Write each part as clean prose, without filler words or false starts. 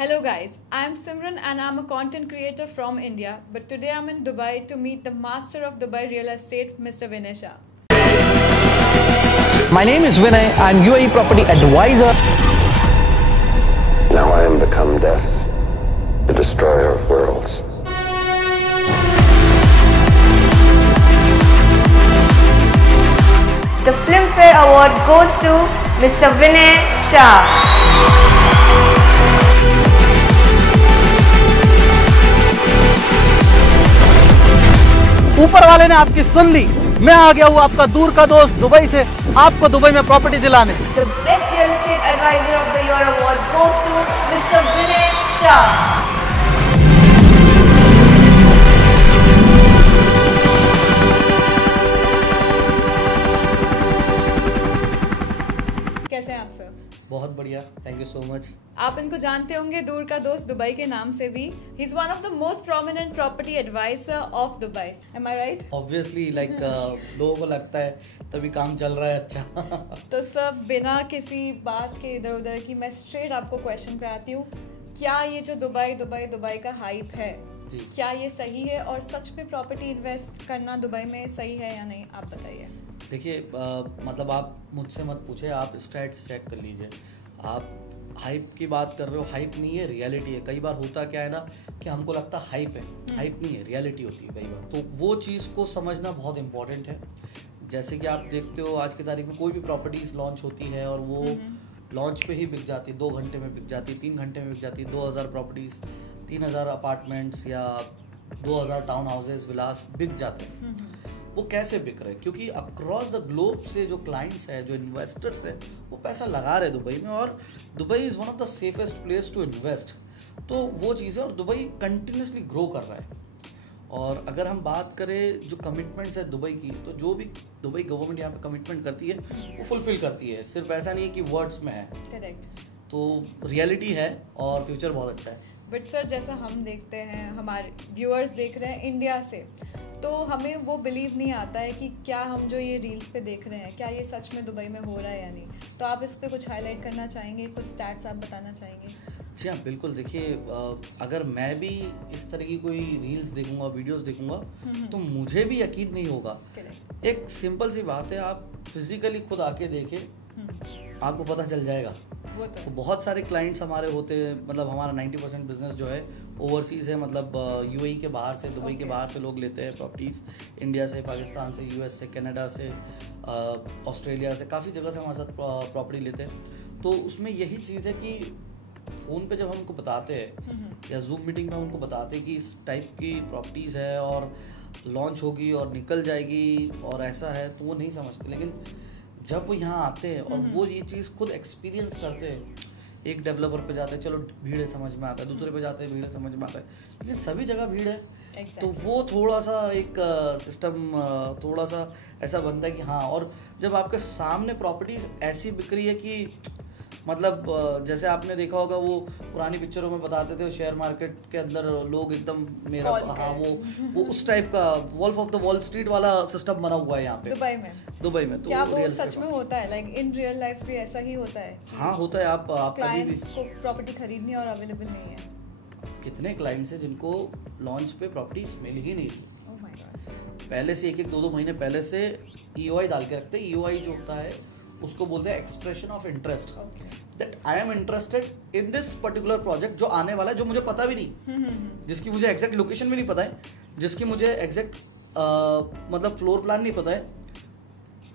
Hello guys, I am Simran and I am a content creator from India, but today I am in Dubai to meet the master of Dubai real estate, Mr. Vinay Shah. My name is Vinay, I am UAE property advisor. Now I am become death, the destroyer of worlds. The Filmfare Award goes to Mr. Vinay Shah. ऊपर वाले ने आपकी सुन ली। मैं आ गया हूँ आपका दूर का दोस्त दुबई से, आपको दुबई में प्रॉपर्टी दिलाने। The Best Real Estate Advisor of the Year award goes to Mr. Vinay Shah. कैसे हैं आप सर? बहुत बढ़िया, थैंक यू सो मच। आप इनको जानते होंगे दूर का दोस्त दुबई के नाम से भी। He is one of the most prominent property advisor of Dubai. Am I right? Obviously लोगों को लगता है तभी काम चल रहा है अच्छा। तो सर बिना किसी बात के इधर उधर की मैं स्ट्रेट आपको क्वेश्चन पे आती हूँ। क्या ये जो दुबई का हाइप है जी, क्या ये सही है और सच में प्रॉपर्टी इन्वेस्ट करना दुबई में सही है या नहीं, आप बताइए। देखिए मतलब आप मुझसे मत पूछे, आप स्टैट्स चेक कर लीजिए। आप हाइप की बात कर रहे हो, हाइप नहीं है, रियलिटी है। कई बार होता क्या है ना कि हमको लगता है हाइप है, हाइप नहीं है, रियलिटी होती है कई बार। तो वो चीज़ को समझना बहुत इंपॉर्टेंट है। जैसे कि आप देखते हो आज की तारीख में कोई भी प्रॉपर्टीज लॉन्च होती है और वो लॉन्च पे ही बिक जाती है, 2 घंटे में बिक जाती है, 3 घंटे में बिक जाती है। 2000 प्रॉपर्टीज, 3000 अपार्टमेंट्स या 2000 टाउन हाउसेज, विलास बिक जाते हैं। वो कैसे बिक रहे हैं? क्योंकि अक्रॉस द ग्लोब से जो क्लाइंट्स है, जो इन्वेस्टर्स है, वो पैसा लगा रहे दुबई में, और Dubai is one of the safest place to invest. तो वो चीज़ें, और दुबई कंटिन्यूसली ग्रो कर रहा है। और अगर हम बात करें जो कमिटमेंट्स है दुबई की, तो जो भी दुबई गवर्नमेंट यहाँ पे कमिटमेंट करती है वो फुलफिल करती है। सिर्फ ऐसा नहीं है कि वर्ड्स में है। करेक्ट। तो रियलिटी है और फ्यूचर बहुत अच्छा है। बट सर जैसा हम देखते हैं, हमारे व्यूअर्स देख रहे हैं इंडिया से, तो हमें वो बिलीव नहीं आता है कि क्या हम जो ये रील्स पे देख रहे हैं क्या ये सच में दुबई में हो रहा है या नहीं। तो आप इस पे कुछ हाईलाइट करना चाहेंगे, कुछ स्टैट्स आप बताना चाहेंगे? जी हाँ, बिल्कुल। देखिए अगर मैं भी इस तरह की कोई रील्स देखूंगा, वीडियोस देखूंगा, तो मुझे भी यकीन नहीं होगा। एक सिंपल सी बात है, आप फिजिकली खुद आके देखें, आपको पता चल जाएगा। तो बहुत सारे क्लाइंट्स हमारे होते हैं, मतलब हमारा 90% बिजनेस जो है ओवरसीज़ है, मतलब यूएई के बाहर से, दुबई के बाहर से लोग लेते हैं प्रॉपर्टीज़। इंडिया से, पाकिस्तान से, यूएस से, कनाडा से, ऑस्ट्रेलिया से, काफ़ी जगह से हमारे साथ प्रॉपर्टी लेते हैं। तो उसमें यही चीज़ है कि फ़ोन पे जब हम उनको बताते हैं या जूम मीटिंग में उनको बताते हैं कि इस टाइप की प्रॉपर्टीज़ है और लॉन्च होगी और निकल जाएगी और ऐसा है, तो वो नहीं समझते। लेकिन जब वो यहाँ आते हैं और वो ये चीज़ खुद एक्सपीरियंस करते हैं, एक डेवलपर पे जाते हैं, चलो भीड़ है समझ में आता है, दूसरे पे जाते हैं भीड़ है समझ में आता है, लेकिन सभी जगह भीड़ है। तो वो थोड़ा सा एक सिस्टम थोड़ा सा ऐसा बनता है कि हाँ। और जब आपके सामने प्रॉपर्टीज ऐसी बिक रही है कि मतलब जैसे आपने देखा होगा वो पुरानी पिक्चरों में बताते थे शेयर मार्केट के अंदर लोग एकदम मेरा हाँ वो उस टाइप का Wolf of the Wall Street वाला सिस्टम बना हुआ है यहाँ पे दुबई में। तो क्या वो सच में होता है? लाइक इन रियल लाइफ भी ऐसा ही होता है? हाँ होता है। आप क्लाइंट्स को प्रॉपर्टी खरीदनी और अवेलेबल नहीं है। कितने क्लाइंट्स हैं जिनको लॉन्च पे प्रॉपर्टीज मिल ही नहीं थी। Oh my God. पहले से 1-2 महीने पहले से ईओआई डाल के रखते हैं। ईओआई जो होता है उसको बोलते हैं expression of interest, that I am interested in this particular project जो आने वाला है, जो मुझे पता भी नहीं, जिसकी मुझे एग्जैक्ट लोकेशन भी नहीं पता है, जिसकी मुझे एग्जैक्ट मतलब फ्लोर प्लान नहीं पता है,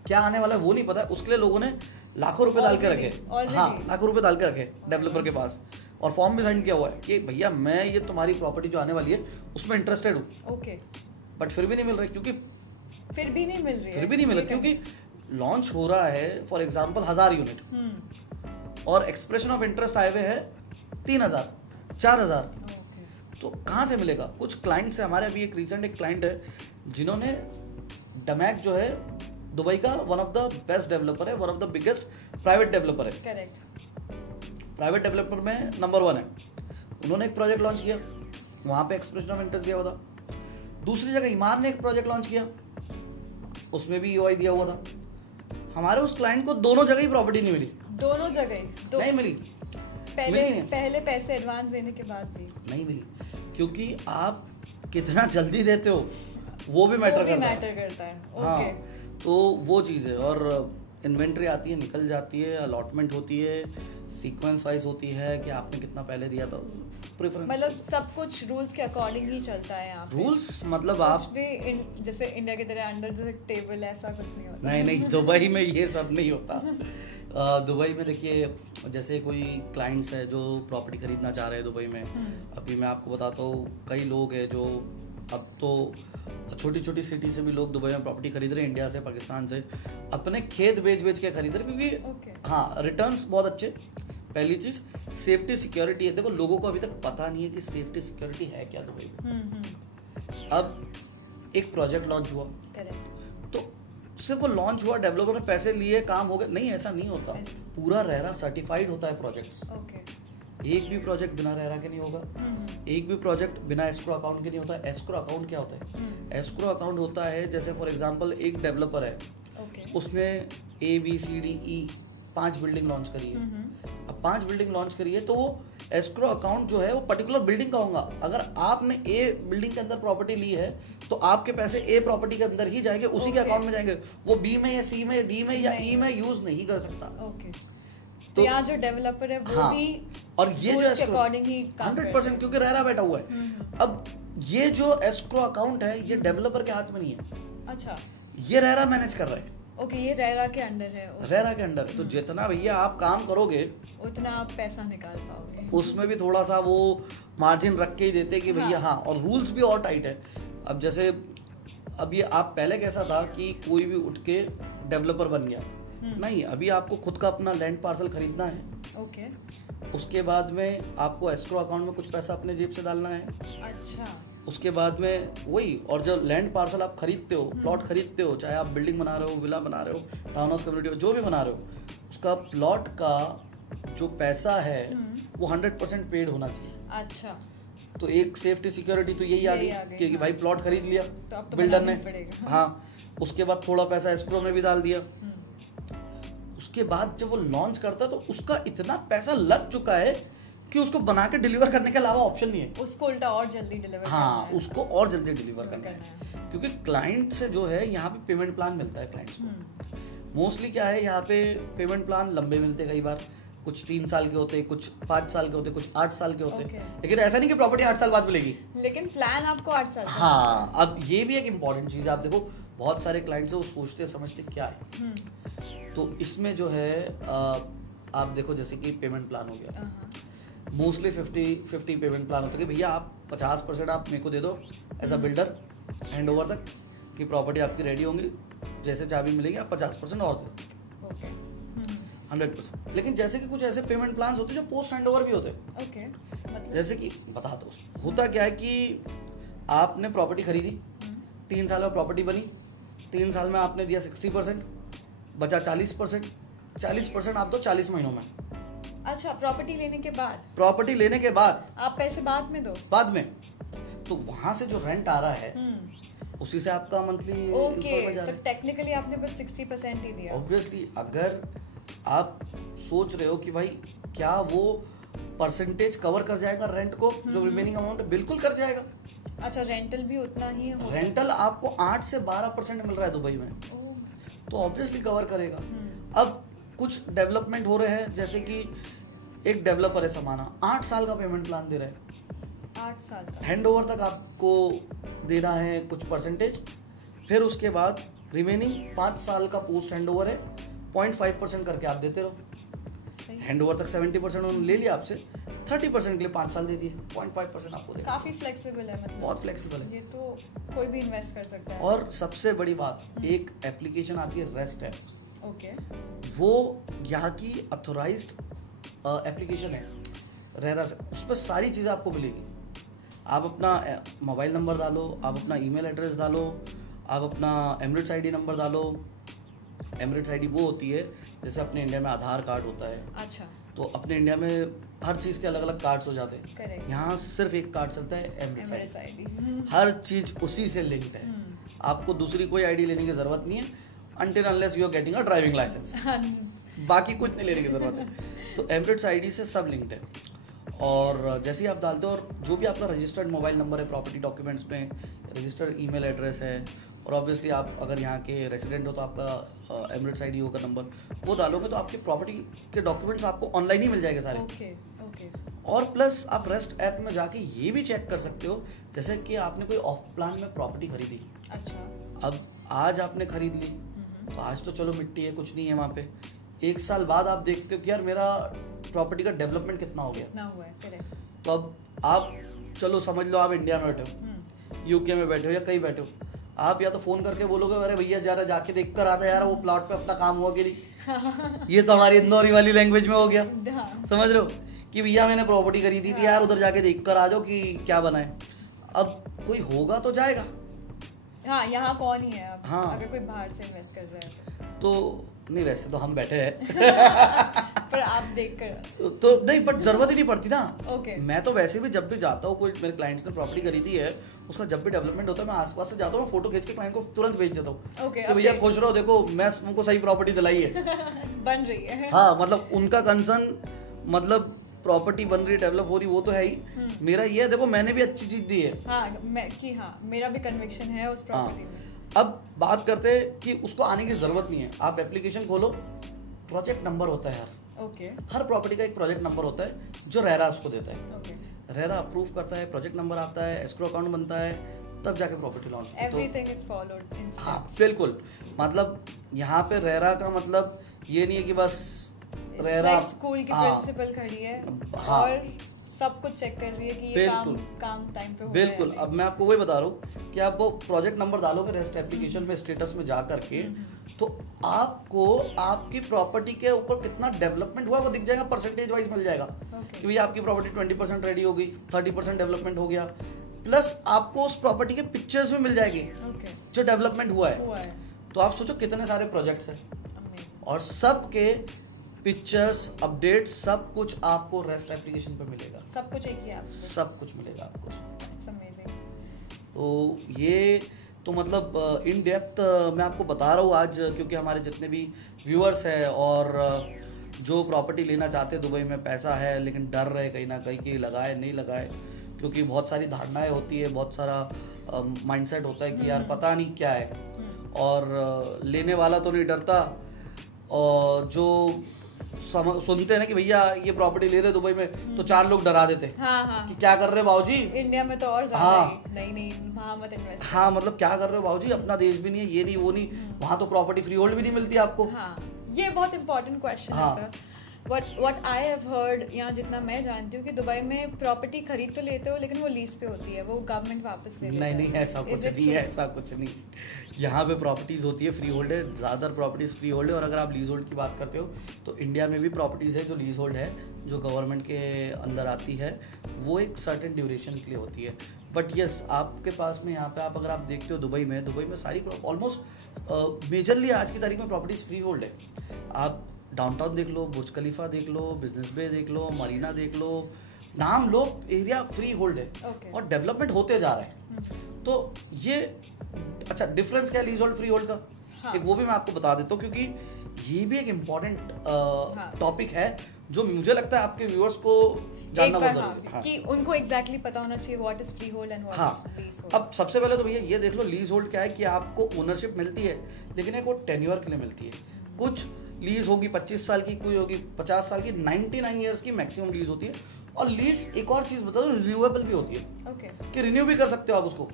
क्या आने वाला है वो नहीं पता है। उसके लिए लोगों ने लाखों रुपए डाल के रखे, हाँ लाखों रुपए डाल के रखे डेवलपर के पास, और फॉर्म भी साइन किया हुआ है कि भैया मैं ये तुम्हारी प्रॉपर्टी जो आने वाली है उसमें इंटरेस्टेड हूँ। ओके। बट फिर भी नहीं मिल रही, क्योंकि फिर भी नहीं मिल रही है क्योंकि लॉन्च हो रहा है फॉर एग्जांपल 1000 यूनिट और एक्सप्रेशन ऑफ इंटरेस्ट आए हुए है 3000 4000। तो कहाँ से मिलेगा? कुछ क्लाइंट से हमारे अभी एक रिसेंट एक क्लाइंट है जिन्होंने डमैक जो है दुबई का one of the best developer है, one of the biggest private developer है। करेक्ट। प्राइवेट डेवलपर में नंबर 1 है। उन्होंने एक प्रोजेक्ट लॉन्च किया, वहाँ पे एक्सप्रेशन ऑफ इंटरेस्ट दिया हुआ था। दूसरी जगह ईमान ने एक प्रोजेक्ट लॉन्च किया, उसमें भी ईओआई दिया हुआ था। हमारे उस क्लाइंट को दोनों जगह ही प्रॉपर्टी नहीं मिली, दोनों जगह नहीं मिली। पहले पैसे एडवांस देने के बाद भी नहीं मिली, क्योंकि आप कितना जल्दी देते हो वो भी मैटर करता है। हाँ, तो वो चीज़ है। और इन्वेंट्री आती है, निकल जाती है, अलॉटमेंट होती है, सीक्वेंस वाइज होती है कि आपने कितना पहले दिया था, प्रेफरेंस, मतलब सब कुछ रूल्स के अकॉर्डिंग ही चलता है यहाँ पे। रूल्स मतलब आप भी जैसे इंडिया की तरह अंडर जैसे टेबल ऐसा कुछ नहीं होता। नहीं दुबई में ये सब नहीं होता। दुबई में देखिए, जैसे कोई क्लाइंट्स है जो प्रॉपर्टी खरीदना चाह रहे हैं दुबई में, अभी मैं आपको बताता हूँ, कई लोग हैं जो अब तो छोटी छोटी सिटी से भी लोग दुबई में प्रॉपर्टी खरीद रहे हैं, इंडिया से, पाकिस्तान से, अपने खेत बेच के खरीद रहे हैं, क्योंकि हाँ रिटर्न्स बहुत अच्छे। पहली चीज सेफ्टी सिक्योरिटी है। देखो, लोगों को अभी तक पता नहीं है कि सेफ्टी सिक्योरिटी है क्या दुबई में। अब एक प्रोजेक्ट लॉन्च हुआ, तो सिर्फ वो लॉन्च हुआ, डेवलपर ने पैसे लिए, काम हो गया, नहीं, ऐसा नहीं होता। पूरा रेरा सर्टिफाइड होता है प्रोजेक्ट्स। एक भी प्रोजेक्ट बिना रेरा के नहीं होगा, एक भी प्रोजेक्ट बिना एस्क्रो अकाउंट के नहीं होता। एस्क्रो अकाउंट क्या होता है? एस्क्रो अकाउंट होता है, जैसे फॉर एग्जांपल एक डेवलपर है, उसने ABCDE 5 बिल्डिंग लॉन्च करी है। अब 5 बिल्डिंग लॉन्च करी है, तो वो एस्क्रो अकाउंट जो है वो पर्टिकुलर बिल्डिंग का होगा। अगर आपने A बिल्डिंग के अंदर प्रॉपर्टी ली है, तो आपके पैसे A प्रॉपर्टी के अंदर ही जाएंगे, उसी के अकाउंट में जाएंगे। वो B में या C में, D में या E में यूज नहीं कर सकता। तो यहाँ जो डेवलपर है वो भी और ये जो अकॉर्डिंग ही 100%, क्योंकि रेरा बैठा हुआ है। अब ये जो एस्क्रो अकाउंट है, ये डेवलपर के हाथ में नहीं है। अच्छा, ये रेरा मैनेज कर रहा है। ओके, ये रेरा के अंडर है। रेरा के अंडर है, तो जितना भैया आप काम करोगे उतना आप पैसा निकाल पाओगे। उसमें भी थोड़ा सा वो मार्जिन रख के ही देते कि भैया हाँ, और रूल्स भी और टाइट है। अब जैसे अब ये आप पहले कैसा था कि कोई भी उठ के डेवलपर बन गया, नहीं, अभी आपको खुद का अपना लैंड पार्सल खरीदना है। ओके, उसके बाद में आपको एस्क्रो अकाउंट में कुछ पैसा अपने जेब से डालना है। अच्छा, उसके बाद में वही, और जब लैंड पार्सल आप खरीदते हो, प्लॉट खरीदते हो, चाहे आप बिल्डिंग बना रहे हो, विला बना रहे हो, टाउन हाउस कम्युनिटी, जो भी बना रहे हो, उसका प्लॉट का जो पैसा है वो 100% पेड होना चाहिए। अच्छा, तो एक सेफ्टी सिक्योरिटी तो यही आ गई कि भाई प्लॉट खरीद लिया तो बिल्डर ने, हाँ, उसके बाद थोड़ा पैसा एस्क्रो में भी डाल दिया। उसके बाद जब वो लॉन्च करता है तो उसका इतना पैसा लग चुका है कि उसको बना के डिलीवर करने के अलावा ऑप्शन नहीं है, उसको उल्टा और जल्दी डिलीवर हाँ, उसको और जल्दी डिलीवर करना है। क्योंकि क्लाइंट से जो है यहाँ पे पेमेंट प्लान मिलता है क्लाइंट्स को। मोस्टली क्या है, यहाँ पे पेमेंट प्लान लंबे मिलते हैं, कई बार कुछ 3 साल के होते, कुछ 5 साल के होते, कुछ 8 साल के होते। लेकिन ऐसा नहीं कि प्रॉपर्टी 8 साल बाद मिलेगी, लेकिन प्लान आपको 8 साल। हाँ, अब ये भी एक इम्पॉर्टेंट चीज है। आप देखो, बहुत सारे क्लाइंट्स है वो सोचते समझते क्या है, तो इसमें जो है आप देखो, जैसे कि पेमेंट प्लान हो गया, मोस्टली 50-50 पेमेंट प्लान होता है कि भैया आप 50% आप मेरे को दे दो as a builder hand over तक, कि प्रॉपर्टी आपकी रेडी होंगी, जैसे चाबी मिलेगी आप 50% और दो, 100%। लेकिन जैसे कि कुछ ऐसे पेमेंट प्लान होते हैं जो पोस्ट हैंड ओवर भी होते हैं। मतलब जैसे कि बता दो, होता क्या है कि आपने प्रॉपर्टी खरीदी, 3 साल में प्रॉपर्टी बनी, 3 साल में आपने दिया 60%, बचा 40%, 40% आप दो 40 महीनों में। अच्छा, प्रॉपर्टी लेने के बाद? प्रॉपर्टी लेने के बाद आप पैसे बाद में दो? बाद में। तो वहां से जो रेंट आ रहा है उसी से आपका मंथली। ओके, तो टेक्निकली आपने बस 60% ही दिया। ऑब्वियसली, अगर आप सोच रहे हो कि भाई क्या वो परसेंटेज कवर कर जाएगा रेंट को, जो रिमेनिंग अमाउंट है, बिल्कुल कर जाएगा। अच्छा, रेंटल भी उतना ही है? रेंटल आपको 8 से 12% मिल रहा है दुबई में, तो ऑब्वियसली कवर करेगा। अब कुछ डेवलपमेंट हो रहे हैं, जैसे कि एक डेवलपर है समाना, 8 साल का पेमेंट प्लान दे रहा है, 8 साल का हैंड ओवर तक आपको देना है कुछ परसेंटेज, फिर उसके बाद रिमेनिंग 5 साल का पोस्ट हैंड ओवर है, 0.5% करके आप देते रहो। हैंड ओवर तक 70% उन्होंने ले लिया आपसे, 30% के लिए 5 साल दे दिए, 0.5% आपको देगा। काफी फ्लेक्सिबल है, मतलब बहुत फ्लेक्सिबल है, ये तो कोई भी इन्वेस्ट कर सकता है। और सबसे बड़ी बात, एक एप्लीकेशन आती है रेस्ट ऐप, ओके, वो यहाँ की ऑथोराइज्ड एप्लीकेशन है रेरा से, उस पर सारी चीज़ें आपको मिलेगी। आप अपना मोबाइल नंबर डालो, आप अपना ईमेल एड्रेस डालो, आप अपना एमिरेट्स आईडी नंबर डालो। एमिरेट्स आईडी वो होती है जैसे अपने इंडिया में आधार कार्ड होता है। अच्छा, तो अपने इंडिया में हर चीज़ के अलग अलग कार्ड्स हो जाते हैं, करेक्ट। यहाँ सिर्फ एक कार्ड चलता है, एमिरेट्स आईडी। हर चीज़ उसी से लिंक्ड है, आपको दूसरी कोई आईडी लेने की जरूरत नहीं है, until unless you are getting a driving license। बाकी कुछ नहीं लेने की ज़रूरत है। तो एमिरेट्स आईडी से सब लिंक्ड है, और जैसे ही आप डालते हो और जो भी आपका रजिस्टर्ड मोबाइल नंबर है प्रॉपर्टी डॉक्यूमेंट्स में, रजिस्टर्ड ईमेल एड्रेस है, और ऑब्वियसली आप अगर यहाँ के रेसिडेंट हो तो आपका एमिरेट्स आईडी होगा नंबर, वो डालोगे तो आपकी प्रॉपर्टी के डॉक्यूमेंट्स आपको ऑनलाइन ही मिल जाएंगे सारे। Okay okay. और प्लस आप रेस्ट ऐप में जाके ये भी चेक कर सकते हो, जैसे कि आपने कोई ऑफ प्लान में प्रॉपर्टी खरीदी, अच्छा, अब आज आपने खरीद ली तो आज तो चलो मिट्टी है, कुछ नहीं है वहाँ पे, 1 साल बाद आप देखते हो कि यार मेरा प्रॉपर्टी का डेवलपमेंट कितना हो गया, कितना हुआ है, करेक्ट। तो अब आप चलो समझ लो आप इंडिया में बैठे हो, यूके में बैठे हो या कहीं बैठे हो, आप या तो फोन करके बोलोगे अरे भैया जरा जाके देख कर आता यार वो प्लॉट पे अपना काम हुआ कि नहीं। ये तो हमारी इंदौरी वाली लैंग्वेज में हो गया, समझ रहे हो कि भैया मैंने प्रॉपर्टी खरीदी थी यार, उधर जाके देख कर आ जाओ कि क्या बना है। अब कोई होगा तो जाएगा, हाँ यहाँ कौन ही है अब, हाँ। अगर कोई बाहर से इन्वेस्ट कर रहा है तो नहीं, वैसे तो हम बैठे हैं पर आप देख कर तो नहीं, बट जरूरत ही नहीं पड़ती ना। ओके। मैं तो वैसे भी जब भी जाता हूँ, कोई मेरे क्लाइंट्स ने प्रॉपर्टी खरीदी है, उसका जब भी डेवलपमेंट होता है मैं आसपास से जाता हूँ, मैं फोटो खींच के क्लाइंट को तुरंत भेज देता हूँ ओके, कि भैया खुश रहो, देखो मैं तुमको सही प्रॉपर्टी दिलाई है। बन रही है। हाँ, मतलब उनका कंसर्न, मतलब प्रॉपर्टी बन रही, डेवलप हो रही, वो तो है ही, मेरा ये है देखो मैंने भी अच्छी चीज दी है। हाँ, मैं कि हाँ मेरा भी कन्विक्शन है उस प्रॉपर्टी में। अब बात करते हैं कि उसको आने की जरूरत नहीं है, आप एप्लीकेशन खोलो, प्रोजेक्ट नंबर होता है यार, ओके हर प्रॉपर्टी का एक प्रोजेक्ट नंबर होता है जो रेरा उसको देता है, ओके। रेरा अप्रूव करता है, प्रोजेक्ट नंबर आता है, एस्क्रो अकाउंट बनता है, तब जाके प्रॉपर्टी लॉन्च होती है। एवरीथिंग इज फॉलोड इन हाँ स्टेप्स। बिल्कुल, मतलब यहाँ पे रेरा का मतलब ये नहीं है कि बस रेरा स्कूल की हाँ, प्रिंसिपल खड़ी है हाँ, और सब कुछ चेक कर रही है कि ये काम टाइम पे हो रहा है। बिल्कुल। अब मैं आपको वही बता रहा हूँ कि आप वो प्रोजेक्ट नंबर डालोगे रेस्ट एप्लीकेशन में, स्टेटस में जा करके, तो आपको आपकी प्रॉपर्टी के ऊपर कितना डेवलपमेंट हुआ वो दिख जाएगा, परसेंटेज वाइज मिल जाएगा कि भैया आपकी प्रॉपर्टी 20% रेडी हो गई, 30% डेवलपमेंट हो गया, प्लस आपको उस प्रॉपर्टी के पिक्चर्स भी मिल जाएगी जो डेवलपमेंट हुआ है। तो आप सोचो कितने सारे प्रोजेक्ट्स हैं, और सबके पिक्चर्स, अपडेट्स, सब कुछ आपको रेस्ट एप्लीकेशन पे मिलेगा, सब कुछ एक ही ऐप, सब कुछ मिलेगा आपको। It's amazing. तो ये तो मतलब इन डेप्थ मैं आपको बता रहा हूँ आज, क्योंकि हमारे जितने भी व्यूअर्स हैं और जो प्रॉपर्टी लेना चाहते हैं दुबई में, पैसा है लेकिन डर रहे कहीं ना कहीं कि लगाए नहीं लगाए, क्योंकि बहुत सारी धारणाएं होती है, बहुत सारा माइंडसेट होता है कि यार पता नहीं क्या है, और लेने वाला तो नहीं डरता, और जो सुनते हैं ना कि भैया ये प्रॉपर्टी ले रहे दुबई में, तो 4 लोग डरा देते हैं हाँ। कि क्या कर रहे हो बाबूजी, इंडिया में तो और ज्यादा ही, नहीं वहाँ मत इन्वेस्ट। हाँ, मतलब क्या कर रहे हो बाबूजी, अपना देश भी नहीं है, ये नहीं वो नहीं, वहाँ तो प्रॉपर्टी फ्री होल्ड भी नहीं मिलती आपको। हाँ, ये बहुत इंपॉर्टेंट क्वेश्चन है sir. What I have heard, यहाँ जितना मैं जानती हूँ कि दुबई में प्रॉपर्टी खरीद तो लेते हो लेकिन वो लीज पे होती है, वो गवर्नमेंट वापस ले लेता है। नहीं, ऐसा कुछ नहीं है, ऐसा कुछ नहीं। यहाँ पे प्रॉपर्टीज होती है फ्री होल्ड है, ज़्यादातर प्रॉपर्टीज फ्री होल्ड है, और अगर आप लीज होल्ड की बात करते हो तो इंडिया में भी प्रॉपर्टीज़ है जो लीज होल्ड है, जो गवर्नमेंट के अंदर आती है, वो एक सर्टेन ड्यूरेशन के लिए होती है। बट यस, आपके पास में यहाँ पे आप अगर आप देखते हो दुबई में सारी ऑलमोस्ट मेजरली आज की तारीख में प्रॉपर्टीज फ्री होल्ड है। आप डाउनटाउन देख लो, बुर्ज खलीफा देख लो, बिजनेस बे देख लो, मरीना देख लो, नाम लो, एरिया फ्री होल्ड है और डेवलपमेंट होते जा रहा है। तो ये अच्छा डिफरेंस क्या है लीज होल्ड फ्री होल्ड का, एक वो भी मैं आपको बता देता हूँ, क्योंकि ये भी एक इम्पॉर्टेंट टॉपिक है जो मुझे लगता है आपके व्यूअर्स को जानना बहुत जरूरी है कि उनको एग्जैक्टली पता होना चाहिए what is free hold and what is lease hold. अब सबसे पहले तो भैया ये देख लो, लीज होल्ड क्या है कि आपको ओनरशिप मिलती है, लेकिन एक वो टेन्योर के लिए मिलती है। कुछ लीज होगी 25 साल की, कोई होगी 50 साल की, 99 ईयर्स की मैक्सिमम लीज होती है। और लीज एक और चीज बता दो, रिन्यूएबल भी होती है कि रिन्यू भी कर सकते हो आप उसको,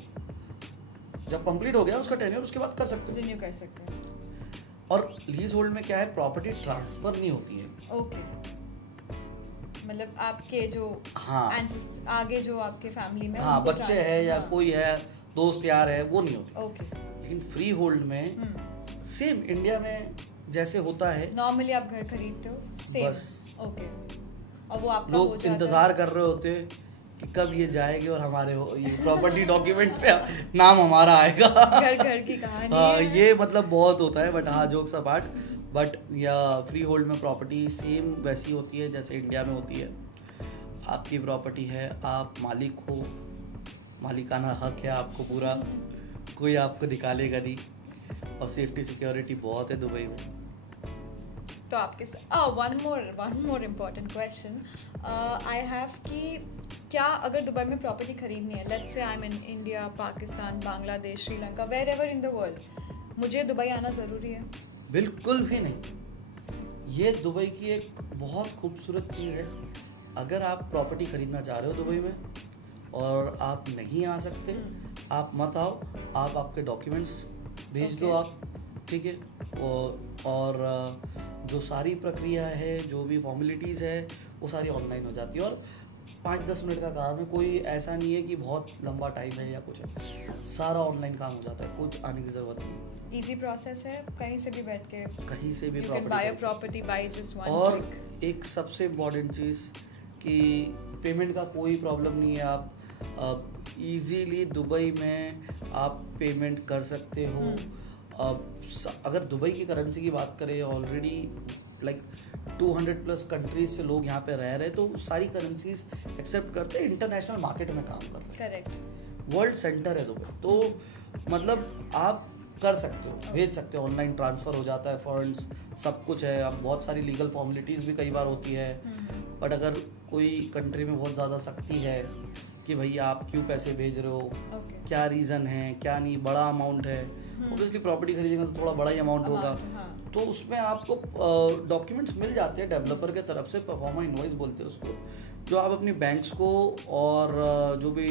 जब कंप्लीट हो गया उसका टेन्योर उसके बाद कर सकते हो, रिन्यू कर सकते हैं। और लीज होल्ड में क्या है, प्रॉपर्टी ट्रांसफर नहीं होती है। ओके, मतलब आपके जो आगे जो आपके फैमिली में बच्चे है या कोई है, दोस्त यार है, वो नहीं होती। ओके, लेकिन फ्री होल्ड में सेम इंडिया में जैसे होता है, नॉर्मली आप घर खरीदते हो सेम बस। ओके, और वो आपका लोग इंतजार कर रहे होते कि कब ये जाएगी और हमारे ये प्रॉपर्टी डॉक्यूमेंट पे नाम हमारा आएगा। घर की कहानी हाँ, है। ये मतलब बहुत होता है, बट हाँ जोक्स अपार्ट, बट या फ्री होल्ड में प्रॉपर्टी सेम वैसी होती है जैसे इंडिया में होती है। आपकी प्रॉपर्टी है, आप मालिक हो, मालिकाना हक है आपको पूरा, कोई आपको निकालेगा नहीं, और सेफ्टी सिक्योरिटी बहुत है दुबई में। तो आपके one more important question I have कि क्या अगर दुबई में प्रॉपर्टी खरीदनी है, let's say I am in India, Pakistan, Bangladesh, Sri Lanka, wherever in the world, मुझे दुबई आना ज़रूरी है? बिल्कुल भी नहीं। ये दुबई की एक बहुत खूबसूरत चीज़ है। अगर आप प्रॉपर्टी खरीदना चाह रहे हो दुबई में और आप नहीं आ सकते, आप मत आओ, आप आपके डॉक्यूमेंट्स भेज दो आप, ठीक है। और जो सारी प्रक्रिया है, जो भी फॉर्मेलिटीज़ है, वो सारी ऑनलाइन हो जाती है और 5-10 मिनट का काम है। कोई ऐसा नहीं है कि बहुत लंबा टाइम है या कुछ है, सारा ऑनलाइन काम हो जाता है, कुछ आने की ज़रूरत नहीं। इजी प्रोसेस है, कहीं से भी बैठ के कहीं से भी प्रॉपर्टी बाय जस्ट वन। और एक सबसे इम्पॉर्टेंट चीज़ कि पेमेंट का कोई प्रॉब्लम नहीं है। आप इजीली दुबई में आप पेमेंट कर सकते हो। अगर दुबई की करेंसी की बात करें, ऑलरेडी लाइक 200+ कंट्रीज से लोग यहाँ पे रह रहे हैं, तो सारी करेंसीज एक्सेप्ट करते हैं, इंटरनेशनल मार्केट में काम कर रहे हैं। करेक्ट, वर्ल्ड सेंटर है दुबई, तो मतलब आप कर सकते हो, भेज सकते हो, ऑनलाइन ट्रांसफ़र हो जाता है, फंड्स सब कुछ है। अब बहुत सारी लीगल फॉर्मेलिटीज़ भी कई बार होती है, बट अगर कोई कंट्री में बहुत ज़्यादा सख्ती है कि भैया आप क्यों पैसे भेज रहे हो, क्या रीज़न है, क्या नहीं, बड़ा अमाउंट है, ऑब्वियसली प्रॉपर्टी खरीदेंगे तो थोड़ा बड़ा ही अमाउंट होगा, तो उसमें आपको डॉक्यूमेंट्स मिल जाते हैं डेवलपर के तरफ से, परफॉर्मा इनवॉइस बोलते हैं उसको, जो आप अपनी बैंक्स को और जो भी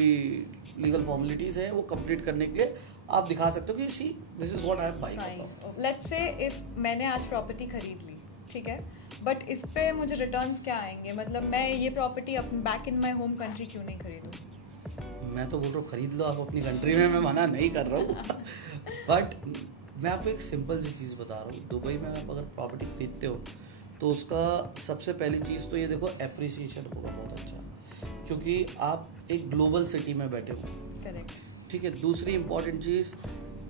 लीगल फॉर्मेलिटीज़ है वो कंप्लीट करने के लिए आप दिखा सकते हो कि see this is what I am buying. Let's say if मैंने आज प्रॉपर्टी खरीद ली, ठीक है, बट इस पे मुझे रिटर्न्स क्या आएंगे? मतलब मैं ये प्रॉपर्टी अपने back in my home country क्यों नहीं खरीदूँ? मैं तो बोल रहा हूँ खरीद लो आप अपनी कंट्री में, मैं मना नहीं कर रहा हूँ बट मैं आपको एक सिंपल सी चीज़ बता रहा हूँ। दुबई में आप अगर प्रॉपर्टी खरीदते हो तो उसका सबसे पहली चीज़ तो ये देखो, एप्रिसिएशन होगा बहुत अच्छा, क्योंकि आप एक ग्लोबल सिटी में बैठे हो। करेक्ट, ठीक है। दूसरी इंपॉर्टेंट चीज़,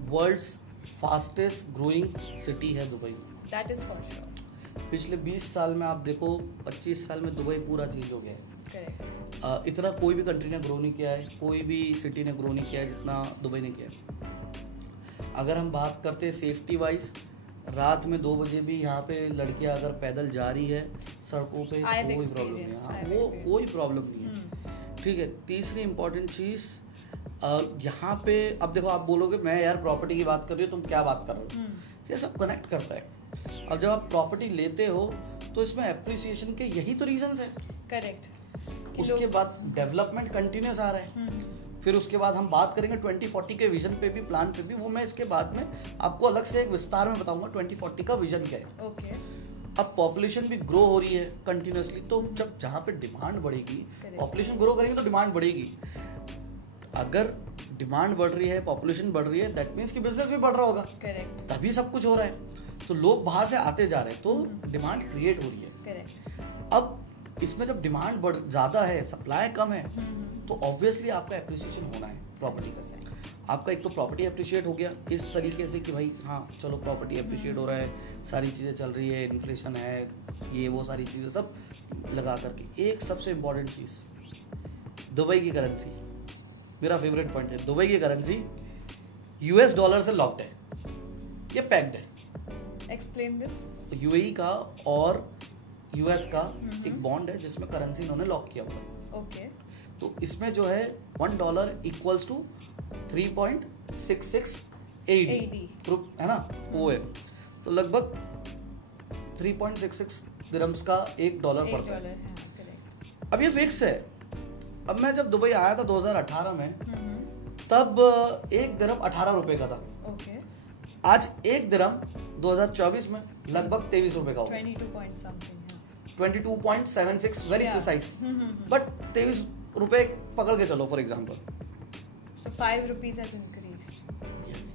वर्ल्ड्स फास्टेस्ट ग्रोइंग सिटी है Dubai, that is for sure. पिछले 20 साल में आप देखो, 25 साल में दुबई पूरा चीज़ हो गया है। करेक्ट, इतना कोई भी कंट्री ने ग्रो नहीं किया है, कोई भी सिटी ने ग्रो नहीं किया है जितना दुबई ने किया है। अगर हम बात करते हैं सेफ्टी वाइज, रात में 2 बजे भी यहाँ पे लड़कियाँ अगर पैदल जा रही है सड़कों पे, कोई प्रॉब्लम नहीं है, वो कोई प्रॉब्लम नहीं है, ठीक है। तीसरी इंपॉर्टेंट चीज़, यहाँ पे अब देखो, आप बोलोगे मैं यार प्रॉपर्टी की बात कर रही हूँ, तुम क्या बात कर रहे हो, ये सब कनेक्ट करता है। अब जब आप प्रॉपर्टी लेते हो तो इसमें एप्रिसिएशन के यही तो रीजंस है। करेक्ट। उसके बाद डेवलपमेंट कंटिन्यूस आ रहा है, फिर उसके बाद हम बात करेंगे 2040 के विजन पे भी, प्लान पे भी, वो मैं इसके बाद में आपको अलग से एक विस्तार में बताऊंगा 2040 का विजन क्या है। ओके। अब पॉपुलेशन भी ग्रो हो रही है कंटिन्यूसली, तो जब जहाँ पे डिमांड बढ़ेगी, पॉपुलेशन ग्रो करेंगे तो डिमांड बढ़ेगी। अगर डिमांड बढ़ रही है, पॉपुलेशन बढ़ रही है, दैट मीन्स कि बिजनेस भी बढ़ रहा होगा। करेक्ट, तभी सब कुछ हो रहा है, तो लोग बाहर से आते जा रहे हैं, तो डिमांड क्रिएट हो रही है। करेक्ट। अब इसमें जब डिमांड ज़्यादा है, सप्लाई कम है, तो ऑब्वियसली आपका एप्रिसिएशन होना है प्रॉपर्टी का। आपका एक तो प्रॉपर्टी अप्रिशिएट हो गया इस तरीके से कि भाई हाँ चलो प्रॉपर्टी अप्रिशिएट हो रहा है, सारी चीज़ें चल रही है, इन्फ्लेशन है, ये वो सारी चीज़ें सब लगा करके। एक सबसे इम्पॉर्टेंट चीज़, दुबई की करेंसी, मेरा फेवरेट पॉइंट है। दुबई की करेंसी US डॉलर से लॉक्ड है, ये पैक्ड है। Explain this. UAE का और US का एक बॉन्ड है जिसमें करेंसी इन्होंने लॉक किया हुआ। ओके। तो इसमें जो है $1 इक्वल्स टू 3.66 AED है ना, वो है। तो लगभग 3.66 दिरहम्स का $1 पड़ता है। अब ये फिक्स है। अब मैं जब दुबई आया था 2018 में, तब 1 दिरहम 18 रुपए का था। ओके। आज 1 दिरहम 2024 में लगभग 23 रुपए का होगा। 22.76 वेरी प्रिसाइज, बट 23 रुपए पकड़ के चलो for example. So 5 rupees has increased. Yes.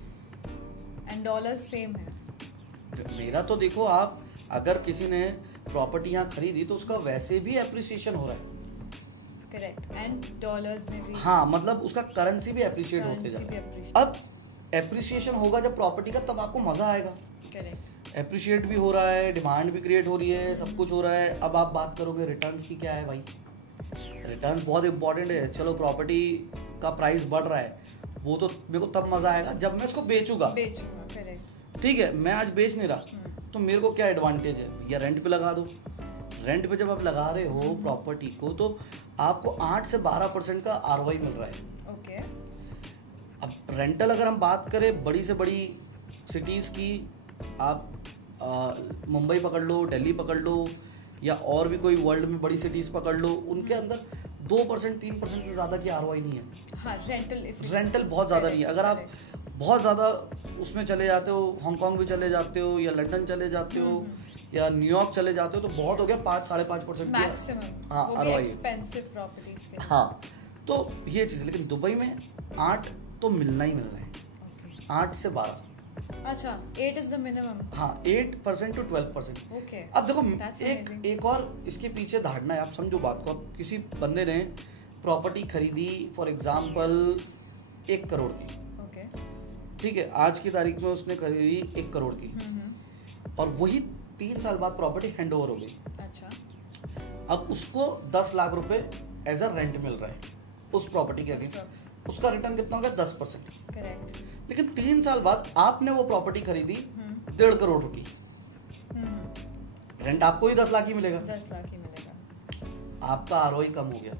And dollars same है। मेरा तो देखो, आप अगर किसी ने प्रॉपर्टी यहाँ खरीदी तो उसका वैसे भी एप्रिसिएशन हो रहा है। करेक्ट। एंड डॉलर्स में भी, हाँ, मतलब उसका करेंसी भी एप्रिशिएट होते जा रहा है। अब एप्रिसिएशन होगा जब प्रॉपर्टी का, तब आपको मजा आएगा। करेक्ट। एप्रिशिएट भी हो रहा है, डिमांड भी क्रिएट हो रही है, सब कुछ हो रहा है। अब आप बात करोगे रिटर्न्स की, क्या है भाई, रिटर्न्स बहुत इंपॉर्टेंट है। चलो प्रॉपर्टी का प्राइस बढ़ रहा है, वो तो मेरे को तब मजा आएगा जब मैं इसको बेचूंगा। करेक्ट। ठीक है, मैं आज बेच नहीं रहा, तो मेरे को क्या एडवांटेज है, या रेंट पे लगा दो। रेंट पे जब आप लगा रहे हो प्रॉपर्टी को तो आपको 8 से 12% का ROI मिल रहा है। ओके। अब रेंटल अगर हम बात करें बड़ी से बड़ी सिटीज़ की, आप मुंबई पकड़ लो, दिल्ली पकड़ लो, या और भी कोई वर्ल्ड में बड़ी सिटीज़ पकड़ लो, उनके अंदर 2% 3% से ज़्यादा की ROI नहीं है। हाँ, रेंटल बहुत ज़्यादा नहीं है। अगर आप बहुत ज़्यादा उसमें चले जाते हो, हांगकांग भी चले जाते हो, या लंदन चले जाते हो, या न्यूयॉर्क चले जाते हो, तो बहुत हो गया 5-5.5% मैक्सिमम। हाँ, ROI एक्सपेंसिव प्रॉपर्टीज के। हाँ, तो ये चीज़। लेकिन दुबई में 8 तो मिलना ही मिलना है। 8 से 12। अच्छा, 8 इज द मिनिमम। हाँ, 8% to 12%। ओके। अब देखो एक और इसके पीछे धारणा है, आप समझो बात को। अब किसी बंदे ने प्रॉपर्टी खरीदी फॉर एग्जांपल 1 करोड़ की, ओके, ठीक है, आज की तारीख में उसने खरीदी 1 करोड़ की, और वही 3 साल बाद प्रॉपर्टी हैंड ओवर हो गई। अच्छा। अब उसको 10 लाख रुपए एज अ रेंट मिल रहा है उस प्रॉपर्टी के अगेंस्ट। उसका रिटर्न कितना हो गया? 10%। करेक्ट। लेकिन 3 साल बाद आपने वो प्रॉपर्टी खरीदी 1.5 करोड़ की, रेंट आपको ही 10 लाख ही मिलेगा। 10 लाख ही मिलेगा। आपका ROI कम हो गया।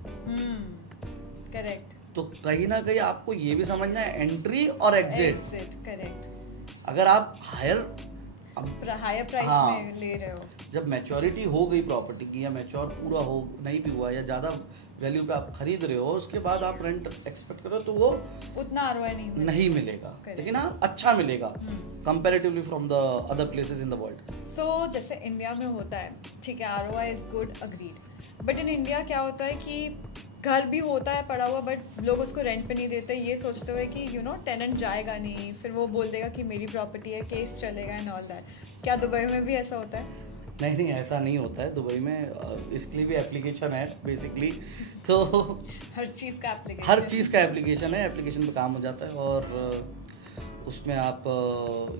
करेक्ट। तो कहीं ना कहीं आपको ये भी समझना है एंट्री और एग्जिट। करेक्ट। अगर आप हायर प्राइस में ले रहे हो, जब मैच्योरिटी हो गई प्रॉपर्टी की, या मैच्योर पूरा हो नहीं भी हुआ, या ज्यादा वैल्यू पे आप खरीद रहे हो, उसके बाद आप रेंट एक्सपेक्ट करो तो वो उतना ROI नहीं मिलेगा। लेकिन हाँ, अच्छा मिलेगा comparatively from the other places in the world. So जैसे इंडिया में होता है, ठीक है, ROI is good, agreed, but in India क्या होता है कि घर भी होता है पड़ा हुआ, बट लोग उसको रेंट पे नहीं देते, ये सोचते हुए कि टेनेंट जाएगा नहीं, फिर वो बोल देगा कि मेरी प्रॉपर्टी है, केस चलेगा एंड ऑल दैट। क्या दुबई में भी ऐसा होता है? नहीं, ऐसा नहीं होता है दुबई में। इसके लिए भी एप्लीकेशन है बेसिकली। तो हर चीज़ का एप्लीकेशन है, एप्लीकेशन पे काम हो जाता है, और उसमें आप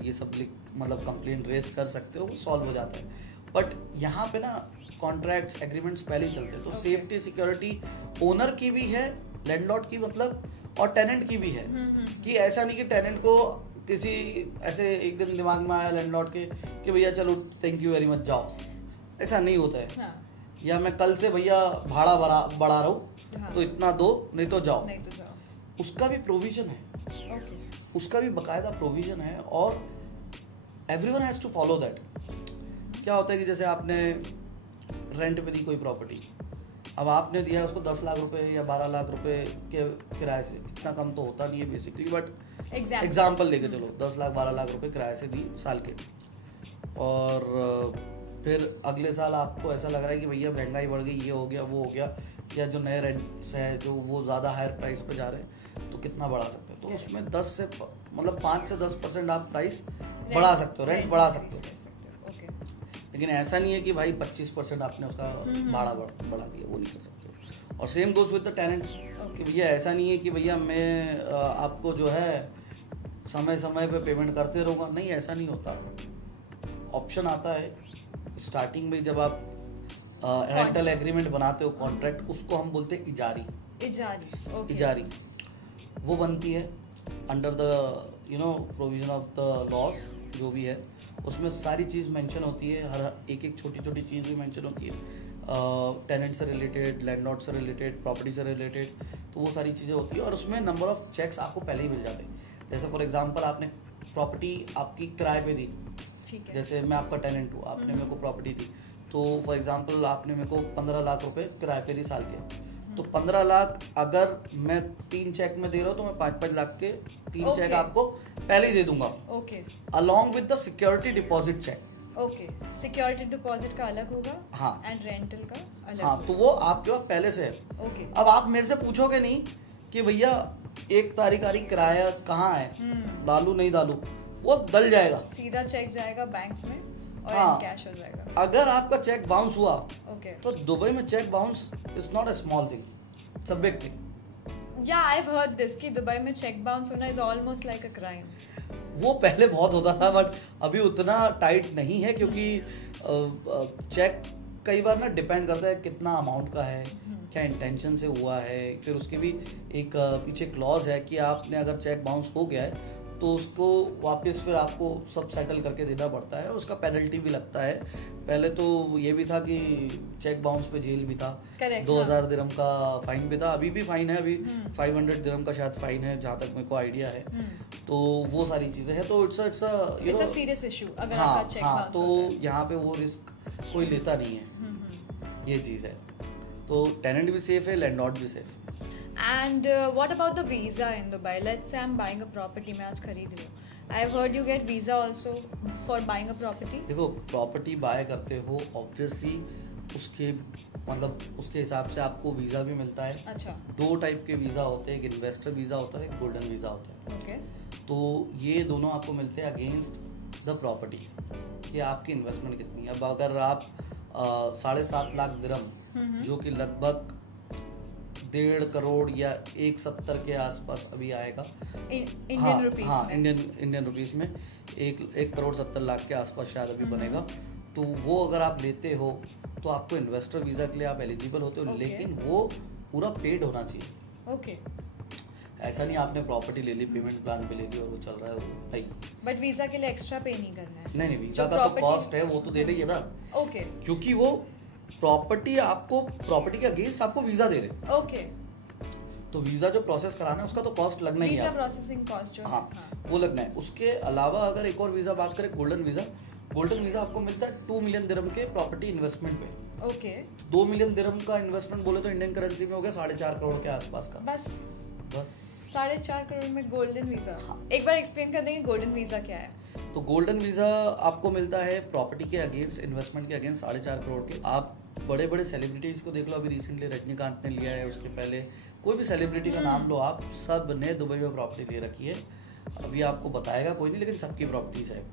ये सब मतलब कंप्लेंट रेज कर सकते हो, वो सॉल्व हो जाता है। बट यहाँ पे ना कॉन्ट्रैक्ट्स एग्रीमेंट्स पहले ही चलते हैं, तो सेफ्टी सिक्योरिटी ओनर की भी है, लैंडलॉर्ड की मतलब, और टेनेंट की भी है। कि ऐसा नहीं कि टेनेंट को किसी ऐसे एक दिन दिमाग में आया लैंडलॉर्ड के कि भैया चलो थैंक यू वेरी मच जाओ, ऐसा नहीं होता है। हाँ। या मैं कल से भैया भाड़ा बढ़ा रहा हूँ, हाँ। तो इतना दो, नहीं तो जाओ। उसका भी प्रोविजन है। उसका भी बकायदा प्रोविजन है, और everyone has to follow that. क्या होता है कि जैसे आपने रेंट पे दी कोई प्रॉपर्टी, अब आपने दिया उसको 10 लाख रुपए या 12 लाख रुपए के किराए से, इतना कम तो होता नहीं है बेसिकली, बट एग्जाम्पल लेके चलो 10 लाख 12 लाख रुपए किराए से दी साल के, और फिर अगले साल आपको ऐसा लग रहा है कि भैया महंगाई बढ़ गई, ये हो गया वो हो गया, या जो नए रेंट्स है जो वो ज़्यादा हायर प्राइस पे जा रहे हैं, तो कितना बढ़ा सकते हो? तो उसमें 5 से 10% आप प्राइस बढ़ा सकते हो, रेंट बढ़ा सकते हो। लेकिन ऐसा नहीं है कि भाई 25% आपने उसका भाड़ा बढ़ा दिया, वो नहीं कर सकते हो। और same goes with the tenant, कि भैया ऐसा नहीं है कि भैया मैं आपको जो है समय समय पे पेमेंट करते रहूँगा, नहीं, ऐसा नहीं होता। ऑप्शन आता है स्टार्टिंग में, जब आप रेंटल एग्रीमेंट बनाते हो, कॉन्ट्रैक्ट, उसको हम बोलते हैं इजारी। वो बनती है under the provision of the loss, जो भी है उसमें सारी चीज़ मेंशन होती है, हर एक छोटी छोटी चीज़ भी मेंशन होती है, टेनेंट से रिलेटेड, लैंडलॉर्ड से रिलेटेड, प्रॉपर्टी से रिलेटेड, तो वो सारी चीज़ें होती है। और उसमें नंबर ऑफ चेक्स आपको पहले ही मिल जाते हैं। जैसे फॉर एग्जांपल आपने प्रॉपर्टी आपकी किराए पे दी, ठीक है, जैसे मैं आपका टेनेंट हूँ, आपने मेरे को प्रॉपर्टी दी, तो फॉर एग्जांपल आपने मेरे को 15 लाख रुपए किराए पे दी साल के, तो 15 लाख अगर मैं 3 चेक में दे रहा हूँ, तो मैं 5-5 लाख के 3 चेक आपको पहले ही दे दूंगा, along with the security deposit cheque. Security deposit का अलग होगा, हाँ, एंड रेंटल का अलग। हाँ, तो वो आपके पास पहले से है। अब आप मेरे से पूछोगे नहीं कि भैया 1 तारीख किराया कहाँ है, डालू नहीं डालू, वो डल जाएगा, सीधा चेक जाएगा बैंक में और हाँ, कैश हो जाएगा। अगर आपका चेक बाउंस हुआ, तो दुबई में cheque bounce is not a small thing, it's a big thing. Yeah, I've heard this कि दुबई में चेक बाउंस होना is almost like a crime. वो पहले बहुत होता था, बट अभी उतना टाइट नहीं है, क्योंकि चेक कई बार ना डिपेंड करता है कितना अमाउंट का है, क्या इंटेंशन से हुआ है, फिर उसकी भी एक पीछे क्लॉज है कि आपने अगर चेक बाउंस हो गया है तो उसको वापस फिर आपको सब सेटल करके देना पड़ता है, उसका पेनल्टी भी लगता है। पहले तो ये भी था कि चेक बाउंस पे जेल भी था, 2000 दिरहम का फाइन भी था, अभी भी फाइन है, अभी 500 दिरहम का शायद फाइन है जहाँ तक मेरे को आइडिया है। तो वो सारी चीज़ें हैं, तो इट्स अ सीरियस इशू अगर हाँ, आपका चेक हाँ, तो यहाँ पे वो रिस्क कोई लेता नहीं है, ये चीज़ है। तो टेनेंट भी सेफ है, लैंडलॉर्ड भी सेफ है। And what about the visa in Dubai? Let's say I'm buying a property, मैं आज खरीद रही हूँ. I've heard you get visa also for buying a property. देखो प्रॉपर्टी बाय करते हो ऑब्वियसली उसके मतलब उसके हिसाब से आपको वीज़ा भी मिलता है। अच्छा। 2 टाइप के वीज़ा होते हैं, एक इन्वेस्टर वीज़ा होता है, एक गोल्डन वीज़ा होता है। ओके। तो ये दोनों आपको मिलते हैं अगेंस्ट द प्रॉपर्टी कि आपकी इन्वेस्टमेंट कितनी है। अब अगर आप 7.5 लाख दिरहम जो कि लगभग 1.5 करोड़ या 170 के आसपास अभी आएगा इंडियन रुपीस हाँ, में। इंडियन रुपीस में 1 करोड़ 70 लाख के आसपास शायद अभी बनेगा। तो वो अगर आप लेते हो तो आपको इन्वेस्टर वीज़ा के लिए आप एलिजिबल होते हो, लेकिन वो पूरा पेड होना चाहिए। ओके। ऐसा नहीं आपने प्रॉपर्टी ले ली, पेमेंट प्लान पे ले ली और वो चल रहा है, वो नहीं। बट वीजा के लिए एक्स्ट्रा पे नहीं करना है। नहीं वीज़ा का तो कॉस्ट है, वो तो दे रही है ना। ओके। क्योंकि वो प्रॉपर्टी आपको प्रॉपर्टी के अगेंस्ट आपको वीज़ा दे रहे। ओके। तो वीज़ा जो प्रोसेस कराना है उसका तो कॉस्ट लगना ही है। वीजा प्रोसेसिंग कॉस्ट जो हाँ, वो लगना है। उसके अलावा अगर एक और वीज़ा बात करें गोल्डन वीज़ा आपको मिलता है 2 मिलियन दिरहम के प्रॉपर्टी इन्वेस्टमेंट पे। ओके। 2 मिलियन दिरहम का इन्वेस्टमेंट बोले तो इंडियन करेंसी में हो गया 4.5 करोड़ के आसपास का। बस 4.5 करोड़ में गोल्डन वीजा। हाँ। एक बार एक्सप्लेन कर देंगे गोल्डन वीजा क्या है? तो गोल्डन वीज़ा आपको मिलता है प्रॉपर्टी के अगेंस्ट, इन्वेस्टमेंट के अगेंस्ट 4.5 करोड़ के। आप बड़े बड़े सेलिब्रिटीज़ को देख लो, अभी रिसेंटली रजनीकांत ने लिया है, उसके पहले कोई भी सेलिब्रिटी का नाम लो आप, सब ने दुबई में प्रॉपर्टी ले रखी है। अभी आपको बताएगा कोई नहीं, लेकिन सबकी प्रॉपर्टीज़ है।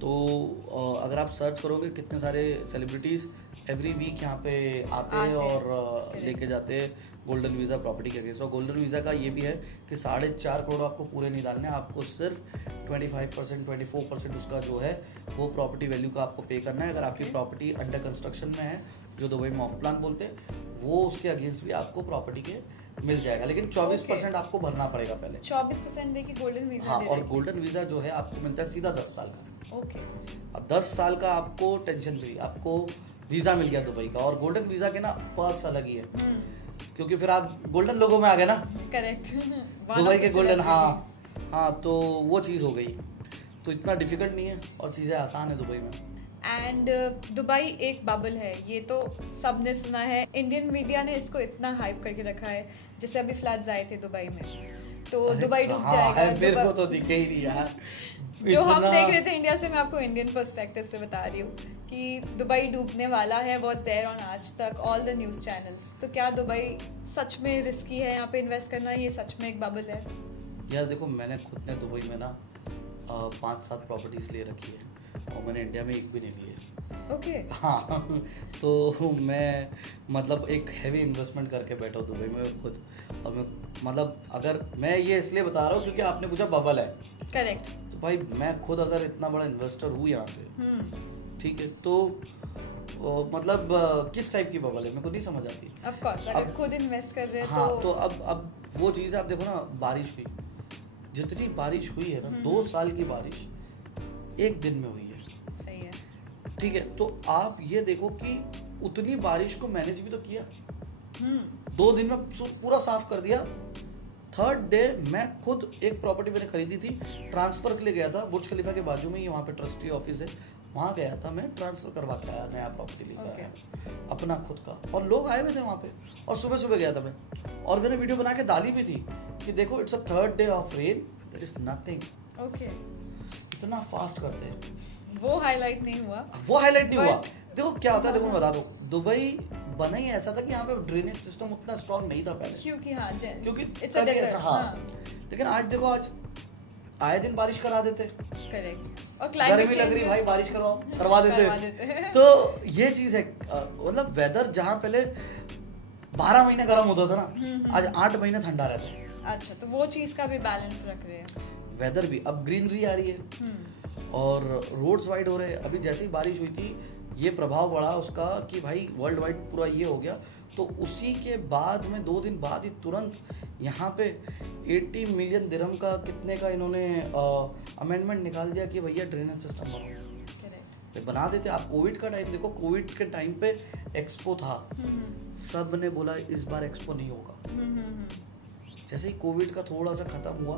तो अगर आप सर्च करोगे कितने सारे सेलिब्रिटीज़ एवरी वीक यहाँ पे आते हैं और लेके जाते हैं गोल्डन वीज़ा प्रॉपर्टी के अगेंस्ट। और गोल्डन वीज़ा का ये भी है कि 4.5 करोड़ आपको पूरे नहीं डालने, आपको सिर्फ 25% 24% उसका जो है वो प्रॉपर्टी वैल्यू का आपको पे करना है। अगर आपकी प्रॉपर्टी अंडर कंस्ट्रक्शन में है, जो दुबई में ऑफ प्लान बोलते हैं, वो उसके अगेंस्ट भी आपको प्रॉपर्टी के मिल जाएगा, लेकिन 24% आपको भरना पड़ेगा पहले। 24% देके गोल्डन वीजा। हाँ, और गोल्डन वीज़ा जो है आपको मिलता है सीधा 10 साल का। ओके। अब 10 साल का आपको टेंशन फ्री आपको वीज़ा मिल गया दुबई का। और गोल्डन वीज़ा के ना पर्क्स अलग ही है, क्योंकि फिर आप गोल्डन लोगों में आ गए ना। करेक्ट। दुबई के गोल्डन, हाँ, तो वो चीज़ हो गई। तो इतना डिफिकल्ट नहीं है और चीज़ें आसान है दुबई में। एंड दुबई एक बबल है, ये तो सबने सुना है। इंडियन मीडिया ने इसको इतना हाइप करके रखा है, जैसे अभी फ्लड्स आए थे दुबई में, तो दुबई डूब जाएगा। मेरे को तो दिखे ही नहीं यार। जो हम देख रहे थे इंडिया से, मैं आपको इंडियन पर्सपेक्टिव से बता रही हूँ कि दुबई डूबने वाला है, वाज देयर ऑन आज तक ऑल द न्यूज़ चैनल्स। तो क्या दुबई सच में रिस्की है, यहाँ पे इन्वेस्ट करना, ये सच में एक बबल है? यार देखो, मैंने खुद ने दुबई में ना 5-7 प्रॉपर्टीज ले रखी है और मैंने इंडिया में एक भी नहीं ली है। ओके। हाँ, तो मैं मतलब एक हैवी इन्वेस्टमेंट करके बैठा हूँ दुबई में खुद। और मैं मतलब अगर मैं ये इसलिए बता रहा हूँ क्योंकि आपने पूछा बबल है। करेक्ट। तो भाई मैं खुद अगर इतना बड़ा इन्वेस्टर हूँ यहाँ पे, ठीक है, तो मतलब किस टाइप की बबल है मेरे को नहीं समझ आती। ऑफ कोर्स अगर खुद इन्वेस्ट कर रहे हैं हाँ, तो अब वो चीज़ आप देखो ना, बारिश हुई, जितनी बारिश हुई है ना, 2 साल की बारिश 1 दिन में हुई है। सही है। ठीक है, तो आप ये देखो कि उतनी बारिश को मैनेज भी तो किया। 2 दिन में पूरा साफ कर दिया। 3rd डे मैं खुद एक प्रॉपर्टी मैंने खरीदी थी, ट्रांसफर के लिए गया था बुर्ज खलीफा के बाजू में ही, वहाँ पे ट्रस्टी ऑफिस है, वहाँ गया था मैं, ट्रांसफर करवा के आया, नया प्रॉपर्टी लेकर आया अपना खुद का। और लोग आए हुए थे वहाँ पे, और सुबह सुबह गया था मैं, और मैंने वीडियो बना के डाली भी थी कि देखो it's a 3rd day of rain, there is nothing. Okay. इतना फास्ट करते हैं। वो हाईलाइट नहीं हुआ। देखो क्या होता है, देखो मैं बता दूं, दुबई बना ही ऐसा था कि यहाँ पे ड्रेनेज सिस्टम उतना स्ट्रांग नहीं था पहले, क्योंकि इट्स अ डेजर्ट। हाँ, लेकिन आज देखो, आज आए दिन बारिश करा देते। करेक्ट। और क्लाइमेट गर्मी लग रही भाई, बारिश करवा देते। तो ये चीज है, मतलब वेदर जहाँ पहले 12 महीने गर्म होता था ना, आज 8 महीने ठंडा रहता है। अच्छा, तो वो चीज का भी बैलेंस रख रहे हैं। वेदर भी, अब ग्रीनरी आ रही है और रोड्स वाइड हो रहे हैं। अभी जैसे ही बारिश हुई थी, ये प्रभाव पड़ा उसका कि भाई वर्ल्ड वाइड पूरा ये हो गया, तो उसी के बाद में 2 दिन बाद ही तुरंत यहाँ पे 80 मिलियन दिरहम का कितने का इन्होंने अमेंडमेंट निकाल दिया कि भैया ड्रेनेज सिस्टम बनाओ। बना देते। आप कोविड का टाइम देखो, कोविड के टाइम पे एक्सपो था, सब ने बोला इस बार एक्सपो नहीं होगा। जैसे ही कोविड का थोड़ा सा खत्म हुआ,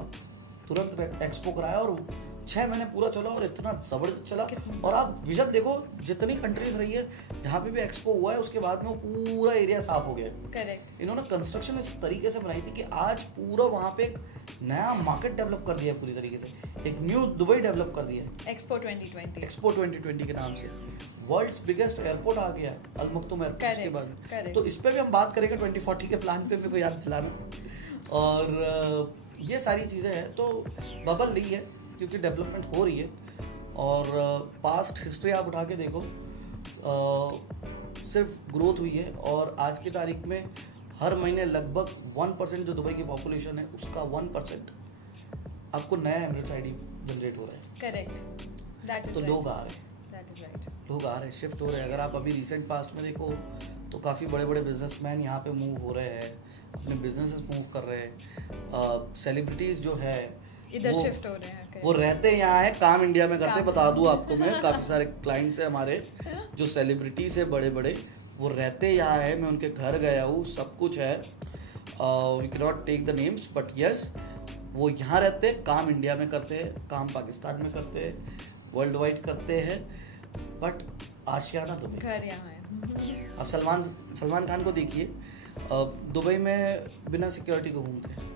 तुरंत एक्सपो कराया और 6 महीने पूरा चला और इतना जबरदस्त चला। और आप विजन देखो, जितनी कंट्रीज रही है जहाँ पे भी एक्सपो हुआ है, उसके बाद में पूरा एरिया साफ हो गया। करेक्ट। इन्होंने कंस्ट्रक्शन इस तरीके से बनाई थी कि आज पूरा वहाँ पे एक नया मार्केट डेवलप कर दिया है, पूरी तरीके से एक न्यू दुबई डेवलप कर दिया है। एक्सपो 2020, एक्सपो 2020 के नाम से वर्ल्ड्स बिगेस्ट एयरपोर्ट आ गया है, अल मखतूम एयरपोर्ट के बाद। तो इस पे भी हम बात करेंगे 2040 के प्लान पे, मेरे को याद दिलाना। और ये सारी चीज़ें हैं, तो बबल नहीं है क्योंकि डेवलपमेंट हो रही है। और पास्ट हिस्ट्री आप उठा के देखो, सिर्फ ग्रोथ हुई है। और आज की तारीख में हर महीने लगभग 1% जो दुबई की पॉपुलेशन है उसका 1% आपको नया एमिरेट्स आईडी जनरेट हो रहा है। करेक्ट, दैट इज तो लोग आ रहे हैं, दैट इज राइट, लोग आ रहे हैं, शिफ्ट हो रहे हैं। अगर आप अभी रिसेंट पास्ट में देखो तो काफ़ी बड़े बड़े बिजनेसमैन यहाँ पे मूव हो रहे हैं, अपने बिजनेसेस मूव कर रहे हैं। सेलिब्रिटीज़ जो है इधर शिफ्ट हो रहे हैं, वो रहते यहाँ है, काम इंडिया में करते। बता दूँ आपको मैं, काफ़ी सारे क्लाइंट्स हैं हमारे जो सेलिब्रिटीज़ है बड़े बड़े, वो रहते यहाँ है। मैं उनके घर गया हूँ, सब कुछ है। We can not take the names but yes, वो यहाँ रहते हैं, काम इंडिया में करते हैं, काम पाकिस्तान में करते हैं, वर्ल्ड वाइड करते हैं, बट आशियाना दुबई, घर यहाँ है। अब सलमान खान को देखिए, दुबई में बिना सिक्योरिटी को घूमते हैं।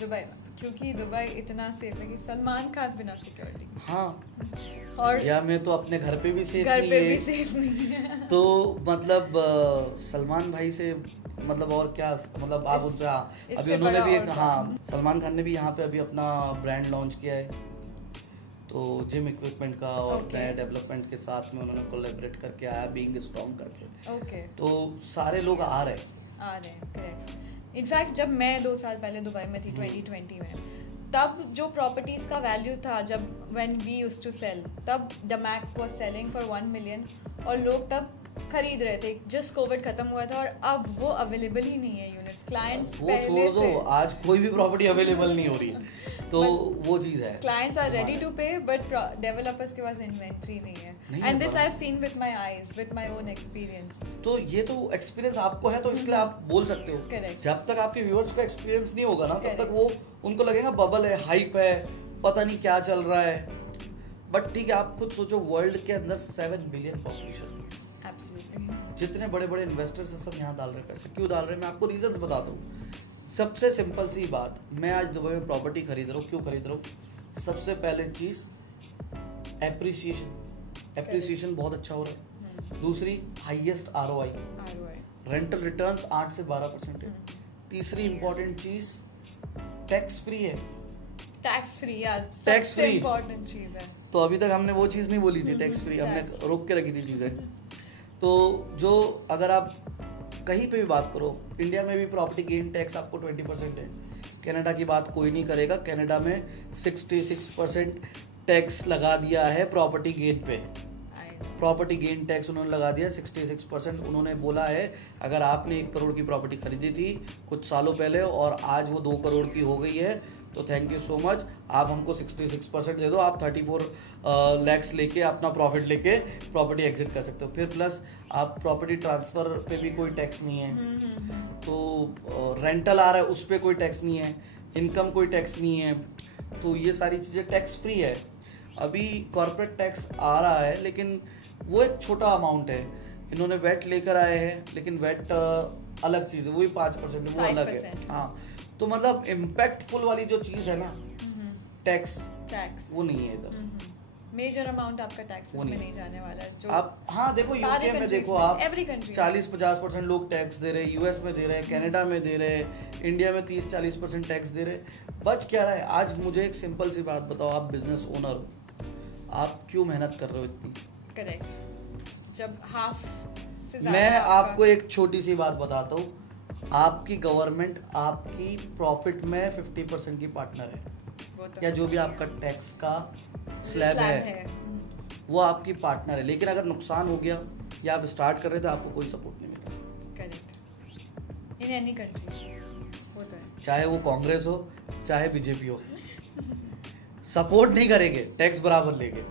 दुबई, क्योंकि दुबई इतना सेफ है कि सलमान खान बिना सिक्योरिटी। हाँ, और इंडिया में तो अपने घर पे भी सेफ घर नहीं पे है, भी सेफ नहीं है। तो मतलब सलमान भाई से मतलब और क्या, मतलब आप उनसे अभी उन्होंने भी एक, हाँ सलमान खान ने भी यहाँ पे अभी अपना ब्रांड लॉन्च किया है, तो जिम इक्विपमेंट का और नया डेवलपमेंट के साथ में उन्होंने कोलैबोरेट करके आया, बीइंग स्ट्रॉन्ग करके। तो सारे लोग आ रहे हैं, करेक्ट। इनफैक्ट जब मैं 2 साल पहले दुबई में थी 2020 में, तब जो प्रॉपर्टीज का वैल्यू था, जब when we used to sell, तब Damac was selling for 1 million और लोग तब खरीद रहे थे। जस्ट कोविड खत्म हुआ था और अब वो अवेलेबल ही नहीं है यूनिट्स। क्लाइंट्स वो छोड़ दो, आज कोई भी प्रॉपर्टी अवेलेबल नहीं हो रही है, तो वो चीज है। क्लाइंट्स आर रेडी टू पे बट डेवलपर्स के पास इन्वेंटरी नहीं है। And this I have seen with my eyes, with my own experience. तो ये तो एक्सपीरियंस आपको है, तो इसलिए आप बोल सकते हो। Correct. जब तक आपके व्यूअर्स को एक्सपीरियंस नहीं होगा ना, तब तक वो उनको लगेगा बबल है, हाइप है, पता नहीं क्या चल रहा है। बट ठीक है, आप खुद सोचो, वर्ल्ड के अंदर 7 बिलियन पॉपुलेशन, जितने बड़े बड़े इन्वेस्टर्स हैं सब यहाँ डाल रहे हैं पैसे। क्यों डाल रहे हैं, मैं आपको रीजंस बताता हूँ। सबसे सिंपल सी बात, मैं आज दुबई में प्रॉपर्टी खरीद रहा हूँ, क्यों खरीद रहा हूँ? सबसे पहले चीज एप्रिसिएशन बहुत अच्छा हो रहा है। दूसरी, हाईएस्ट ROI, रेंटल रिटर्न्स 8 से 12% है। तीसरी इंपॉर्टेंट चीज, टैक्स फ्री है। टैक्स फ्री यार, टैक्स सबसे फ्री इम्पोर्टेंट चीज है। तो अभी तक हमने वो चीज़ नहीं बोली थी, टैक्स फ्री, हमने रोक के रखी थी चीज़ें। तो जो अगर आप कहीं पे भी बात करो, इंडिया में भी प्रॉपर्टी गेन टैक्स आपको 20% है। कनाडा की बात कोई नहीं करेगा, कनाडा में 66% टैक्स लगा दिया है प्रॉपर्टी गेन पे। प्रॉपर्टी गेन टैक्स उन्होंने लगा दिया 66%। उन्होंने बोला है अगर आपने 1 करोड़ की प्रॉपर्टी खरीदी थी कुछ सालों पहले और आज वो 2 करोड़ की हो गई है, तो थैंक यू सो मच, आप हमको 66% दे दो, आप 34 लैक्स लेके अपना प्रॉफिट लेके प्रॉपर्टी एग्जिट कर सकते हो। फिर प्लस आप प्रॉपर्टी ट्रांसफ़र पे भी कोई टैक्स नहीं है, तो रेंटल आ रहा है उस पर कोई टैक्स नहीं है, इनकम कोई टैक्स नहीं है, तो ये सारी चीज़ें टैक्स फ्री है। अभी कॉर्पोरेट टैक्स आ रहा है लेकिन वो एक छोटा अमाउंट है। इन्होंने वेट लेकर आए हैं, लेकिन वेट अलग चीज़ है, वही 5% है, वो अलग है। हाँ, तो मतलब इम्पैक्टफुल वाली जो चीज़ है ना, टैक्स वो नहीं है इधर। मेजर अमाउंट आपका टैक्सेस में नहीं जाने वाला है। जो आप हाँ देखो, यूके में देखो आप 40-50% लोग टैक्स दे रहे हैं, यूएस में दे रहे हैं, कनाडा में दे रहे हैं, इंडिया में 30-40% टैक्स दे रहे हैं। बच क्या रहा है? आज मुझे एक सिंपल सी बात बताओ, आप बिजनेस ओनर हो, आप क्यों मेहनत कर रहे हो इतनी? करेक्ट। जब हाफ से मैं आपको एक छोटी सी बात बताता हूँ, आपकी गवर्नमेंट आपकी प्रॉफिट में 50% की पार्टनर है, या जो भी आपका टैक्स का स्लैब है वो आपकी पार्टनर है। लेकिन अगर नुकसान हो गया या आप स्टार्ट कर रहे थे, आपको कोई सपोर्ट नहीं मिला। करेक्ट। इन एनी कंट्री वो तो है। चाहे वो कांग्रेस हो चाहे बीजेपी हो, सपोर्ट नहीं करेंगे, टैक्स बराबर लेंगे।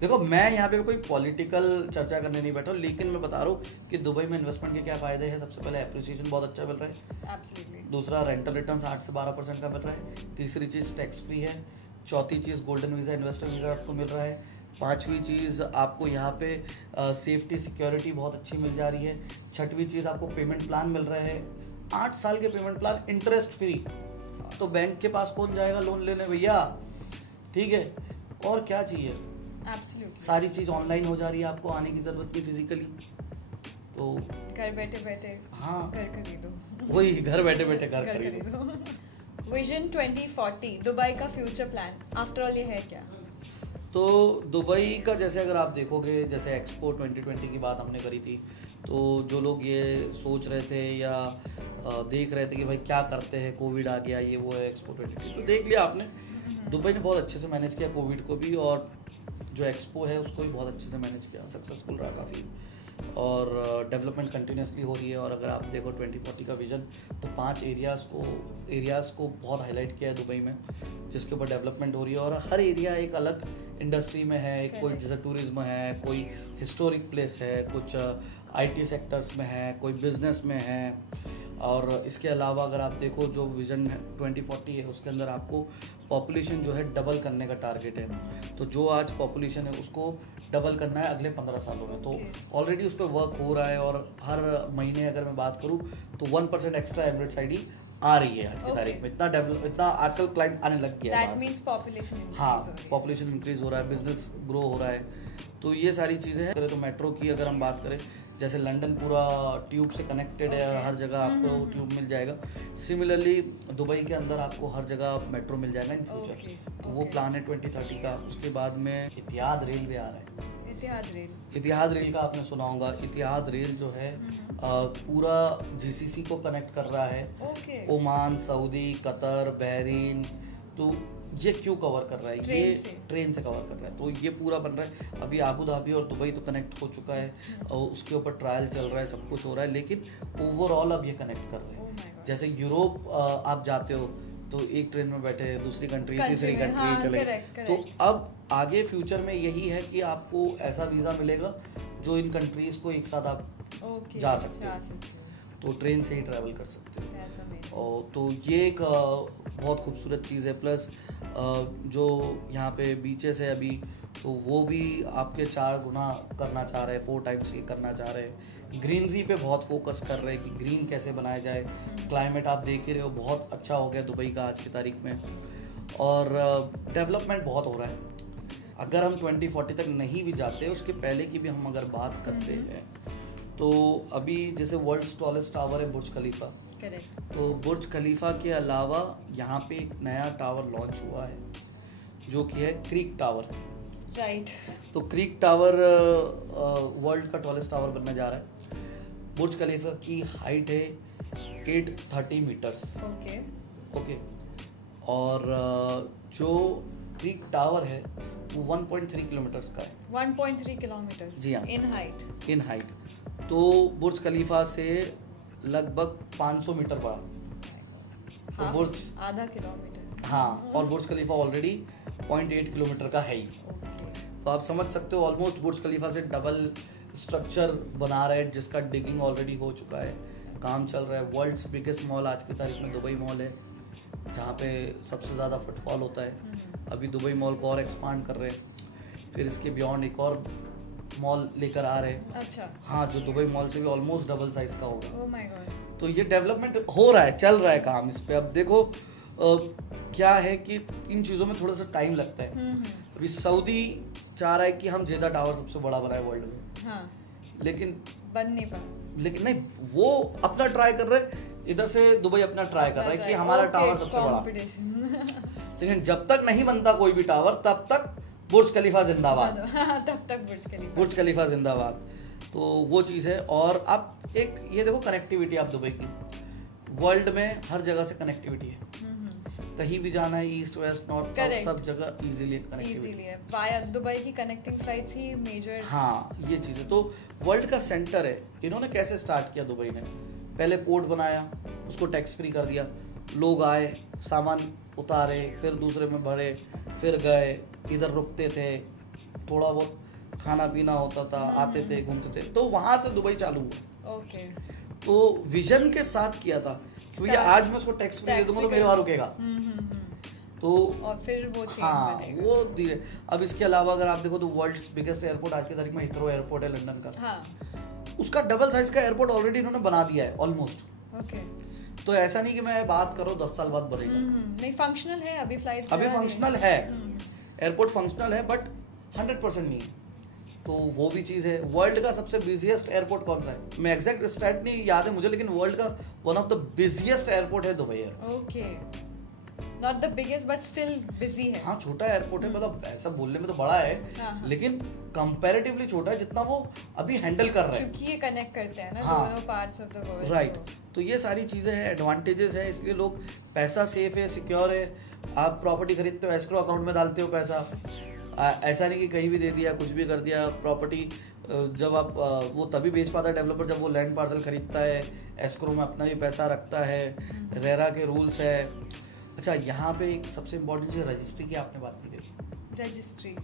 देखो मैं यहाँ पे कोई पॉलिटिकल चर्चा करने नहीं बैठा हूँ, लेकिन मैं बता रहा हूँ कि दुबई में इन्वेस्टमेंट के क्या फायदे हैं। सबसे पहले एप्रिसिएशन बहुत अच्छा मिल रहा है। Absolutely. दूसरा रेंटल रिटर्न 8 से 12% का मिल रहा है। तीसरी चीज़ टैक्स फ्री है। चौथी चीज़ गोल्डन वीज़ा, इन्वेस्टर वीज़ा आपको मिल रहा है। पांचवी चीज़ आपको यहाँ पे सेफ्टी सिक्योरिटी बहुत अच्छी मिल जा रही है। छठवीं चीज़ आपको पेमेंट प्लान मिल रहा है, 8 साल के पेमेंट प्लान, इंटरेस्ट फ्री। तो बैंक के पास कौन जाएगा लोन लेने भैया, ठीक है। और क्या चाहिए, Absolutely. सारी चीज़ ऑनलाइन हो जा रही है, आपको आने की ज़रूरत नहीं फिजिकली। तो घर बैठे बैठे हाँ, घर खरीदो। वही घर बैठे बैठे घर खरीदो। विजन 2040 दुबई का फ्यूचर प्लान आफ्टर ऑल ये है क्या? तो दुबई का जैसे अगर आप देखोगे, जैसे एक्सपो 2020 की बात हमने करी थी, तो जो लोग ये सोच रहे थे या देख रहे थे कि भाई क्या करते हैं, कोविड आ गया, ये वो है एक्सपो 2020, तो देख लिया आपने, दुबई ने बहुत अच्छे से मैनेज किया कोविड को भी, और जो एक्सपो है उसको भी बहुत अच्छे से मैनेज किया, सक्सेसफुल रहा काफ़ी, और डेवलपमेंट कंटिन्यूसली हो रही है। और अगर आप देखो 2040 का विजन, तो 5 एरियाज़ को बहुत हाईलाइट किया है दुबई में, जिसके ऊपर डेवलपमेंट हो रही है। और हर एरिया एक अलग इंडस्ट्री में है, कोई जैसे टूरिज्म है, कोई हिस्टोरिक प्लेस है, कुछ IT सेक्टर्स में है, कोई बिजनेस में है। और इसके अलावा अगर आप देखो जो विजन 2040 है, उसके अंदर आपको पॉपुलेशन जो है डबल करने का टारगेट है। तो जो आज पॉपुलेशन है उसको डबल करना है अगले 15 सालों में। तो ऑलरेडी उस पर वर्क हो रहा है, और हर महीने अगर मैं बात करूँ तो 1% एक्स्ट्रा एमिरेट्स ID आ रही है आज की तारीख में। इतना आजकल क्लाइंट आने लग गया है। That means population increase हाँ, हो रही है। पॉपुलेशन इंक्रीज हो रहा है, बिजनेस ग्रो हो रहा है, तो ये सारी चीज़ें हैं। तो मेट्रो की अगर हम बात करें, जैसे लंदन पूरा ट्यूब से कनेक्टेड है, हर जगह आपको ट्यूब मिल जाएगा। सिमिलरली दुबई के अंदर आपको हर जगह मेट्रो मिल जाएगा इन फ्यूचर। तो वो प्लान है 2030 का। उसके बाद में इतिहाद रेलवे आ रहा है। इतिहाद रेल का आपने सुना होगा। इतिहाद रेल जो है पूरा GCC को कनेक्ट कर रहा है, ओमान, सऊदी, कतर, बहरीन। तो ये क्यों कवर कर रहा है, ये ट्रेन से कवर कर रहा है। तो ये पूरा बन रहा है। अभी आबू धाबी और दुबई तो कनेक्ट हो चुका है, और उसके ऊपर ट्रायल चल रहा है, सब कुछ हो रहा है, लेकिन ओवरऑल अब ये कनेक्ट कर रहे हैं। जैसे यूरोप आप जाते हो तो एक ट्रेन में बैठे दूसरी कंट्री, तीसरी कंट्री चले। तो अब आगे फ्यूचर में यही है कि आपको ऐसा वीज़ा मिलेगा जो इन कंट्रीज को एक साथ आप जा सकते हो, तो ट्रेन से ही ट्रैवल कर सकते हो। और तो ये एक बहुत खूबसूरत चीज़ है। प्लस जो यहाँ पे बीचेस है अभी, तो वो भी आपके 4 गुना करना चाह रहे हैं, 4 टाइम्स ये करना चाह रहे हैं। ग्रीनरी पे बहुत फोकस कर रहे हैं कि ग्रीन कैसे बनाया जाए। क्लाइमेट आप देख ही रहे हो, बहुत अच्छा हो गया दुबई का आज की तारीख में, और डेवलपमेंट बहुत हो रहा है। अगर हम 2040 तक नहीं भी जाते, उसके पहले की भी हम अगर बात करते हैं, तो अभी जैसे वर्ल्ड्स टॉलेस्ट टावर है बुर्ज खलीफा। तो बुर्ज खलीफा के अलावा यहाँ पे एक नया टावर लॉन्च हुआ है जो कि है क्रीक टावर। राइट। तो क्रीक टावर वर्ल्ड का टॉलेस्ट टावर बनने जा रहा है। बुर्ज खलीफा की हाइट है 830 मीटर्स। ओके। और जो क्रीक टावर है वो 1.3 किलोमीटर्स का है। 1.3 किलोमीटर्स जी हाँ, इन हाइट। तो बुर्ज खलीफा से लगभग 500 मीटर बड़ा, तो बुर्ज आधा किलोमीटर। हाँ, और बुर्ज खलीफा ऑलरेडी 0.8 किलोमीटर का है ही। तो आप समझ सकते हो ऑलमोस्ट बुर्ज खलीफा से डबल स्ट्रक्चर बना रहे हैं, जिसका डिगिंग ऑलरेडी हो चुका है, काम चल रहा है। वर्ल्ड्स बिगेस्ट मॉल आज की तारीख में दुबई मॉल है, जहाँ पे सबसे ज़्यादा फुटफॉल होता है। अभी दुबई मॉल को और एक्सपांड कर रहे हैं, फिर इसके बियॉन्ड एक और मॉल लेकर आ रहे हैं। अच्छा। हाँ, जो दुबई मॉल से भी ऑलमोस्ट डबल साइज का होगा। Oh my God. तो ये डेवलपमेंट हो रहा है, चल रहा है काम इस पे। अब देखो क्या है कि इन चीज़ों में थोड़ा सा टाइम लगता है। अभी सऊदी चाह रहा है कि हम जेदा टावर सबसे बड़ा बनाए वर्ल्ड में। हाँ। लेकिन बन नहीं पा। लेकिन नहीं, वो अपना ट्राई कर रहे हैं, इधर से दुबई अपना ट्राई कर रहा है कि हमारा टावर सबसे बड़ा। लेकिन जब तक नहीं बनता कोई भी टावर, तब तक बुर्ज खलीफा जिंदाबाद। तब तक बुर्ज खलीफा जिंदाबाद। तो वो चीज़ है। और आप एक ये देखो कनेक्टिविटी, आप दुबई की वर्ल्ड में हर जगह से कनेक्टिविटी है। कहीं भी जाना है, ईस्ट वेस्ट नॉर्थ साउथ, सब जगह इजीली कनेक्टिविटी है। वाया दुबई की कनेक्टिंग फ्लाइट्स ही मेजर। हाँ, ये चीज़ है। तो वर्ल्ड का सेंटर है। इन्होंने कैसे स्टार्ट किया दुबई ने, पहले पोर्ट बनाया, उसको टैक्स फ्री कर दिया, लोग आए, सामान उतारे, फिर दूसरे में भरे, फिर गए, इधर रुकते थे, थोड़ा बहुत खाना पीना होता था, आते थे, घूमते थे, तो वहां से दुबई चालू हुआ। ओके, तो विजन के साथ किया था, तो ये आज मैं उसको टैक्स फ्री दे दूंगा तो मेरे वहां रुकेगा। तो और फिर वो चेंज हाँ, बनेगा। वो धीरे। अब इसके अलावा अगर आप देखो तो वर्ल्ड्स बिगेस्ट एयरपोर्ट आज की तारीख में हीथ्रो एयरपोर्ट है लंदन का। हाँ, उसका डबल साइज का एयरपोर्ट ऑलरेडी इन्होंने बना दिया है ऑलमोस्ट। ओके। तो ऐसा नहीं कि मैं बात करो 10 साल बाद बनेगा, नहीं, फंक्शनल है अभी, फ्लाइट्स अभी फंक्शनल है, एयरपोर्ट फंक्शनल है, बट 100% नहीं है। तो वो भी चीज़ है। वर्ल्ड का सबसे बिजिएस्ट एयरपोर्ट कौन सा है, मैं एग्जैक्ट स्टैट नहीं याद है मुझे, लेकिन वर्ल्ड का one of the busiest airport है Dubai airport. Okay, not the biggest but still busy है। हाँ, छोटा एयरपोर्ट है, मतलब ऐसा बोलने में तो बड़ा है, हाँ। लेकिन कंपैरेटिवली छोटा है जितना वो अभी हैंडल कर रहा है, क्योंकि ये कनेक्ट करते हैं ना हाँ। दोनों parts of the world. Right. तो ये सारी चीज़ें हैं, एडवांटेजेस है, इसलिए लोग, पैसा सेफ है, सिक्योर है। आप प्रॉपर्टी खरीदते हो, एस्क्रो अकाउंट में डालते हो पैसा, ऐसा नहीं कि कहीं भी दे दिया, कुछ भी कर दिया। प्रॉपर्टी जब आप वो तभी बेच पाता है डेवलपर जब वो लैंड पार्सल खरीदता है, एस्क्रो में अपना भी पैसा रखता है, रेरा के रूल्स है। अच्छा, यहाँ पे एक सबसे इम्पोर्टेंट चीज़ रजिस्ट्री की आपने बात नहीं करी। रजिस्ट्री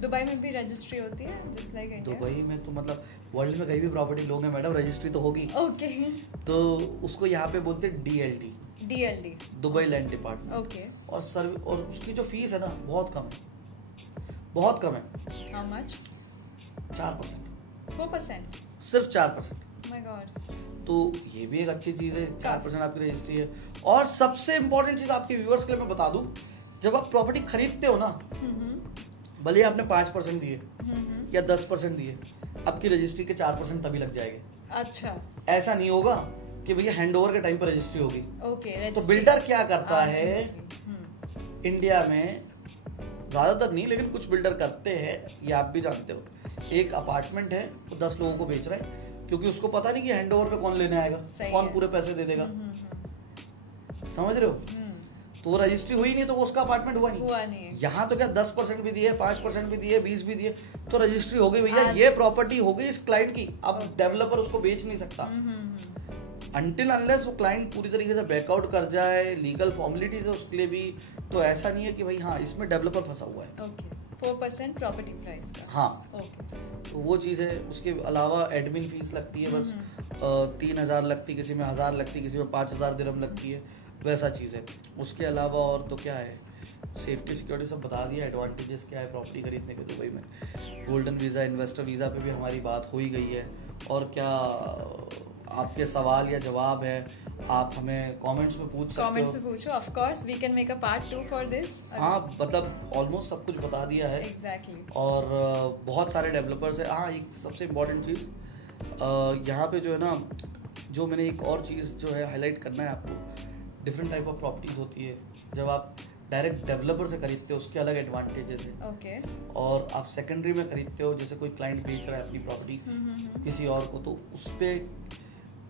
दुबई में भी रजिस्ट्री होती है जस्ट लाइक इंडिया? दुबई में तो मतलब वर्ल्ड में कहीं भी प्रॉपर्टी लोगे मैडम, रजिस्ट्री तो होगी। ओके। तो उसको यहाँ पे बोलते हैं DLD, DLD, Dubai land department. Okay. और उसकी जो फीस है ना बहुत कम है, बहुत कम है। How much? 4%, 4%? सिर्फ 4%। My God. तो ये भी एक अच्छी चीज़ है, 4% आपकी रजिस्ट्री है। और सबसे इम्पोर्टेंट चीज़ आपके व्यूअर्स के लिए मैं बता दूं, जब आप प्रॉपर्टी खरीदते हो ना, भले ही आपने 5% दिए या 10% दिए, आपकी रजिस्ट्री के 4% तभी लग जाएंगे। अच्छा, ऐसा नहीं होगा कि भैया हैंडओवर के टाइम पर रजिस्ट्री होगी। ओके। तो बिल्डर क्या करता है इंडिया में, ज़्यादातर नहीं लेकिन कुछ बिल्डर करते हैं, ये आप भी जानते हो, एक अपार्टमेंट है वो 10 लोगों को बेच रहा है, क्योंकि उसको पता नहीं कि हैंडओवर पे कौन लेने आएगा, कौन पूरे पैसे दे देगा। समझ रहे हो? तो वो रजिस्ट्री हुई नहीं तो वो उसका अपार्टमेंट हुआ नहीं। यहाँ तो क्या 10% भी दिए, 5% भी दिए, 20 भी दिए, तो रजिस्ट्री हो गई भैया, ये प्रॉपर्टी हो गई इस क्लाइंट की। अब डेवलपर उसको बेच नहीं सकता अनटिल अनलेस वो क्लाइंट पूरी तरीके से बैकआउट कर जाए, लीगल फॉर्मेलिटीज है उसके लिए भी। तो ऐसा नहीं है कि भाई हाँ इसमें डेवलपर फंसा हुआ है। ओके, 4% प्रॉपर्टी प्राइस का। हाँ, ओके। तो वो चीज़ है। उसके अलावा एडमिन फीस लगती है बस 3,000 लगती, किसी में 1,000 लगती, किसी में 5,000 दिरहम लगती है, वैसा चीज़ है। उसके अलावा और तो क्या है, सेफ्टी सिक्योरिटी सब बता दिया। एडवांटेजेस क्या है प्रॉपर्टी खरीदने के दुबई में, गोल्डन वीज़ा, इन्वेस्टर वीज़ा पे भी हमारी बात हो ही गई है। और क्या आपके सवाल या जवाब है आप हमें कमेंट्स में पूछ सकते हो। कमेंट्स में पूछो, of course we can make a part 2 for this. हाँ, मतलब ऑलमोस्ट सब कुछ बता दिया है। एग्जैक्टली। और बहुत सारे डेवलपर्स हैं। हाँ, एक सबसे इम्पोर्टेंट चीज़ यहाँ पे जो है ना, जो मैंने एक और चीज़ जो है हाईलाइट करना है आपको, डिफरेंट टाइप ऑफ प्रॉपर्टीज़ होती है। जब आप डायरेक्ट डेवलपर से खरीदते हो उसके अलग एडवांटेजेस है। ओके। और आप सेकेंडरी में खरीदते हो, जैसे कोई क्लाइंट बेच रहा है अपनी प्रॉपर्टी किसी और को, तो उस पर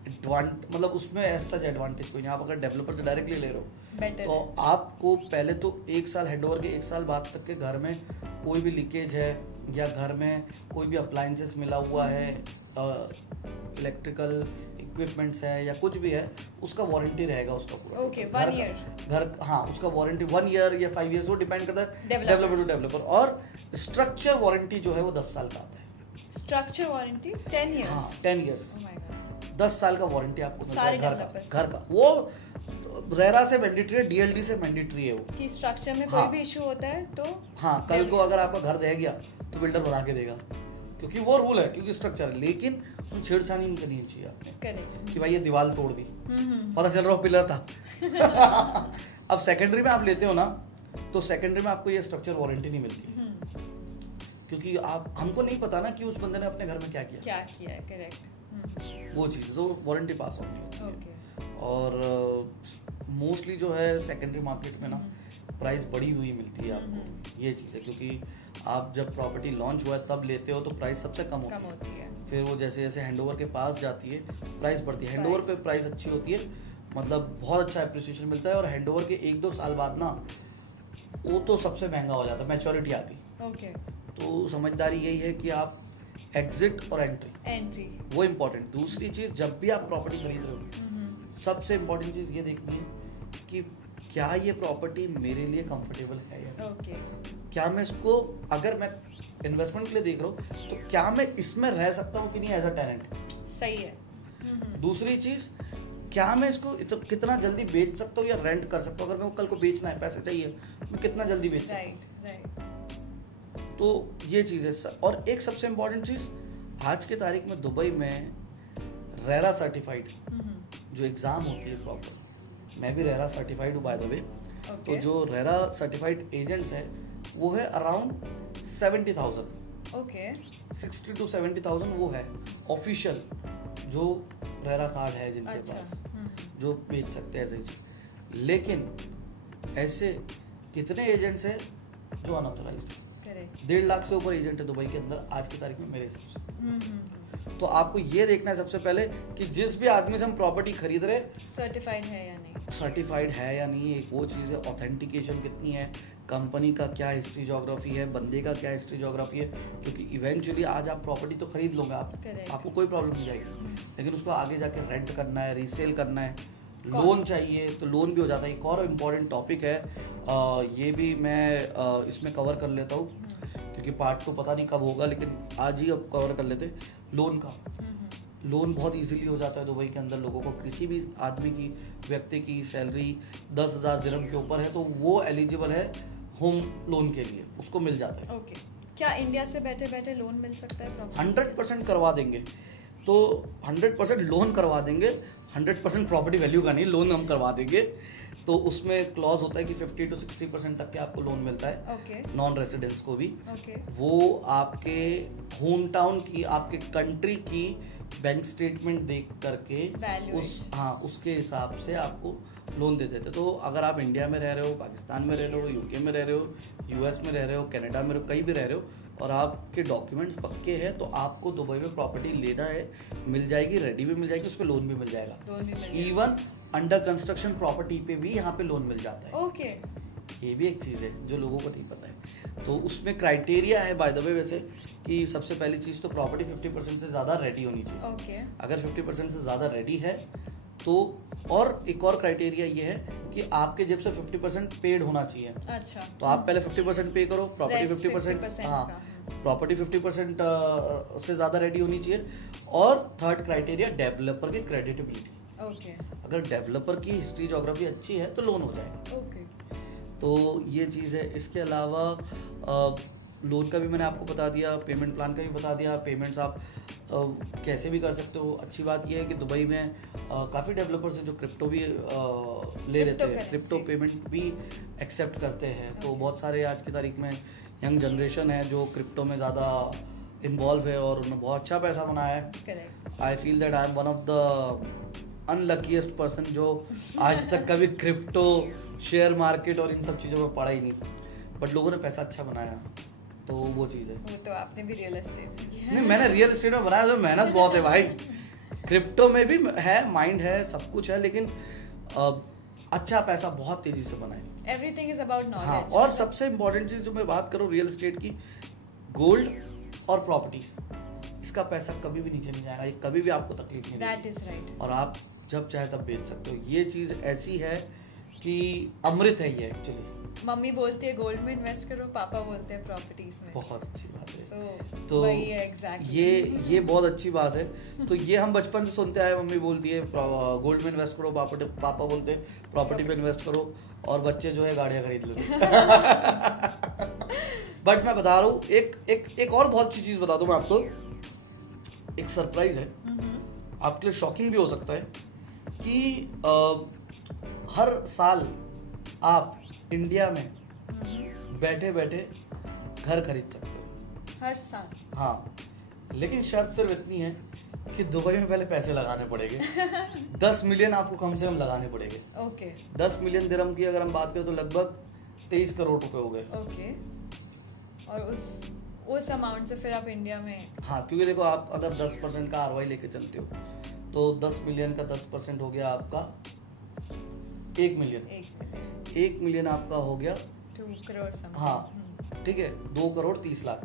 मतलब उसमें ऐसा एडवांटेज कोई नहीं। आप अगर डेवलपर से डायरेक्टली ले रहे हो तो आपको पहले तो 1 साल हैंडओवर के 1 साल बाद तक के घर में कोई भी लीकेज है या घर में कोई भी अप्लाइंसेस मिला हुआ है, इलेक्ट्रिकल इक्विपमेंट्स है या कुछ भी है, उसका वारंटी रहेगा उसका पूरा। ओके, 1 ईयर घर, हाँ, उसका वारंटी 1 ईयर या 5 ईयर्स, वो डिपेंड करता है डेवलपर टू डेवलपर। और स्ट्रक्चर वारंटी जो है वो 10 साल का आता है। Structure warranty 10 years? हाँ, 10 ईयर्स, 10 साल का वारंटी आपको मिलता है घर का। वो रेरा से मैंडेटरी है, DLD से मैंडेटरी है वो, कि स्ट्रक्चर में कोई भी इशू होता है तो हाँ, कल को अगर आपका घर रह गया तो बिल्डर बना के देगा, क्योंकि वो रूल है, क्योंकि स्ट्रक्चर है। लेकिन उसमें छेड़छाड़ी नहीं करनी चाहिए आपने। करेक्ट। कि भाई ये दीवार तोड़ दी, पता चल रहा हो पिलर था। अब सेकेंडरी में आप लेते हो ना, तो सेकेंडरी में आपको ये स्ट्रक्चर वारंटी नहीं मिलती, क्योंकि आप, हमको नहीं पता ना कि उस बंदे ने अपने घर में क्या किया है। करेक्ट। वो चीज़ तो वारंटी पास ऑन नहीं होती है। ओके। और मोस्टली जो है सेकेंडरी मार्केट में ना प्राइस बढ़ी हुई मिलती है आपको, ये चीज़ है। क्योंकि आप जब प्रॉपर्टी लॉन्च हुआ है तब लेते हो तो प्राइस सबसे कम होती है। फिर वो जैसे जैसे हैंडओवर के पास जाती है प्राइस बढ़ती है। हैंडओवर पे प्राइस अच्छी होती है, मतलब बहुत अच्छा एप्रिसिएशन मिलता है। और हैंडओवर के 1-2 साल बाद ना वो तो सबसे महंगा हो जाता है, मैच्योरिटी आ गई। ओके। तो समझदारी यही है कि आप एग्जिट और एंट्री वो इम्पोर्टेंट। दूसरी चीज़, जब भी आप प्रॉपर्टी खरीद रहे हो सबसे इम्पोर्टेंट चीज़ ये देखनी है कि क्या ये प्रॉपर्टी मेरे लिए कंफर्टेबल है या नहीं। ओके। क्या मैं इसको, अगर मैं इन्वेस्टमेंट के लिए देख रहा हूँ तो क्या मैं इसमें रह सकता हूँ कि नहीं एज अ टेनेंट। सही है। दूसरी चीज़, क्या मैं इसको कितना जल्दी बेच सकता हूँ या रेंट कर सकता हूँ। अगर मेरे को कल को बेचना है, पैसे चाहिए, मैं कितना जल्दी बेच सकता हूँ। राइट। तो ये चीज़ है। और एक सबसे इम्पोर्टेंट चीज़, आज के तारीख में दुबई में रेरा सर्टिफाइड जो एग्ज़ाम होती है प्रॉपर, मैं भी रेरा सर्टिफाइड हूँ बाय द वे। तो जो रेरा सर्टिफाइड एजेंट्स है वो है अराउंड 70,000। ओके। 60 to 70,000 वो है ऑफिशियल जो रेरा कार्ड है जिनके पास, जो बेच सकते हैं ऐसे। लेकिन ऐसे कितने एजेंट्स हैं जो अनऑथराइज्ड है। 1.5 लाख से ऊपर एजेंट है दुबई के अंदर आज की तारीख में मेरे हिसाब से। तो आपको ये देखना है सबसे पहले कि जिस भी आदमी से हम प्रॉपर्टी खरीद रहे, सर्टिफाइड है या नहीं, सर्टिफाइड है या नहीं। एक वो चीज़ है, ऑथेंटिकेशन कितनी है, कंपनी का क्या हिस्ट्री जोग्राफी है, बंदे का क्या हिस्ट्री जोग्राफी है। क्योंकि इवेंचुअली आज आप प्रॉपर्टी तो खरीद लोगे आप, आपको कोई प्रॉब्लम नहीं जाएगी, लेकिन उसको आगे जाके रेंट करना है, रीसेल करना है, लोन चाहिए तो लोन भी हो जाता है। एक और इम्पॉर्टेंट टॉपिक है, ये भी मैं इसमें कवर कर लेता हूँ क्योंकि पार्ट 2 पता नहीं कब होगा, लेकिन आज ही अब कवर कर लेते। लोन का, लोन बहुत इजीली हो जाता है दुबई के अंदर। लोगों को किसी भी आदमी की, व्यक्ति की सैलरी 10,000 दिरहम के ऊपर है तो वो एलिजिबल है होम लोन के लिए, उसको मिल जाता है। ओके। क्या इंडिया से बैठे बैठे लोन मिल सकता है? 100% करवा देंगे। तो 100% लोन करवा देंगे, 100% प्रॉपर्टी वैल्यू का नहीं, लोन हम करवा देंगे। तो उसमें क्लॉज होता है कि 50 to 60% तक के आपको लोन मिलता है। ओके। नॉन रेसिडेंट्स को भी। ओके। वो आपके होम टाउन की, आपके कंट्री की बैंक स्टेटमेंट देख करके उसके हिसाब से आपको लोन दे देते। तो अगर आप इंडिया में रह रहे हो, पाकिस्तान में रह रहे हो, यूके में रह रहे हो, यूएस में रह रहे हो, कनाडा में कहीं भी रह रहे हो और आपके डॉक्यूमेंट्स पक्के हैं तो आपको दुबई में प्रॉपर्टी लेना है, मिल जाएगी, रेडी भी मिल जाएगी, उस पर लोन भी मिल जाएगा। इवन अंडर कंस्ट्रक्शन प्रॉपर्टी पे भी यहाँ पे लोन मिल जाता है। ओके। ये भी एक चीज़ है जो लोगों को नहीं पता है। तो उसमें क्राइटेरिया है बाय द वे वैसे कि सबसे पहली चीज़ तो प्रॉपर्टी 50% से ज़्यादा रेडी होनी चाहिए। ओके। अगर 50% से ज़्यादा रेडी है तो, और एक और क्राइटेरिया ये है कि आपके जेब से 50% पेड होना चाहिए। अच्छा। तो आप पहले 50% पे करो, प्रॉपर्टी 50%, हाँ, प्रॉपर्टी 50% से ज़्यादा रेडी होनी चाहिए। और थर्ड क्राइटेरिया डेवलपर की क्रेडिटेबिलिटी। ओके। अगर डेवलपर की हिस्ट्री जोग्राफी अच्छी है तो लोन हो जाएगा। ओके। तो ये चीज़ है। इसके अलावा लोन का भी मैंने आपको बता दिया, पेमेंट प्लान का भी बता दिया। पेमेंट्स आप कैसे भी कर सकते हो। अच्छी बात यह है कि दुबई में काफ़ी डेवलपर्स हैं जो क्रिप्टो भी ले लेते हैं, क्रिप्टो पेमेंट भी एक्सेप्ट करते हैं। तो बहुत सारे आज की तारीख में यंग जनरेशन है जो क्रिप्टो में ज़्यादा इन्वॉल्व है और उन्होंने बहुत अच्छा पैसा बनाया है। I feel that I am one of the unluckiest person जो आज तक कभी क्रिप्टो, शेयर मार्केट और इन सब चीज़ों में पड़ा ही नहीं, बट लोगों ने पैसा अच्छा बनाया। तो वो चीज़ है। वो तो आपने भी रियल एस्टेट में किया। नहीं, मैंने रियल एस्टेट में बनाया तो मेहनत बहुत है भाई। क्रिप्टो में भी है, माइंड है, सब कुछ है, लेकिन अच्छा पैसा बहुत तेजी से बना है। Everything is about knowledge. हाँ, और सबसे इम्पोर्टेंट चीज़ जो मैं बात करूँ रियल एस्टेट की, गोल्ड और प्रॉपर्टीज, इसका पैसा कभी भी नीचे नहीं जाएगा, ये कभी भी आपको तकलीफ नहीं देगी। That is right. और आप जब चाहे तब बेच सकते हो। ये चीज़ ऐसी है कि अमृत है ये एक्चुअली। मम्मी बोलती है गोल्ड में इन्वेस्ट करो, पापा बोलते हैं प्रॉपर्टीज में। बहुत अच्छी बात है। तो वही है एग्जैक्टली। ये बहुत अच्छी बात है। तो ये हम बचपन से सुनते आए, मम्मी बोलती है गोल्ड में इन्वेस्ट करो, पापा बोलते हैं प्रॉपर्टी पे इन्वेस्ट करो, और बच्चे जो है गाड़ियाँ खरीद लेते हैं। बट मैं बता रहा हूँ एक और बहुत अच्छी चीज़ बता दूँ मैं आपको। एक सरप्राइज है, आपके लिए शॉकिंग भी हो सकता है कि हर साल आप इंडिया में बैठे बैठे घर खरीद सकते हो। हर साल? हाँ, लेकिन शर्त सिर्फ इतनी है कि दुबई में पहले पैसे लगाने पड़ेंगे। 10 मिलियन आपको कम से कम लगाने पड़ेंगे। ओके। 10 मिलियन दिरहम की अगर हम बात करें तो लगभग 23 करोड़ रुपए हो गए। ओके। और उस अमाउंट से फिर आप इंडिया में, हाँ, क्योंकि देखो आप अगर 10% का ROI लेके चलते हो तो 10 मिलियन का 10% हो गया आपका 1 मिलियन। 1 मिलियन आपका हो गया 2 करोड़ समथिंग। हाँ, ठीक है, 2 करोड़ 30 लाख।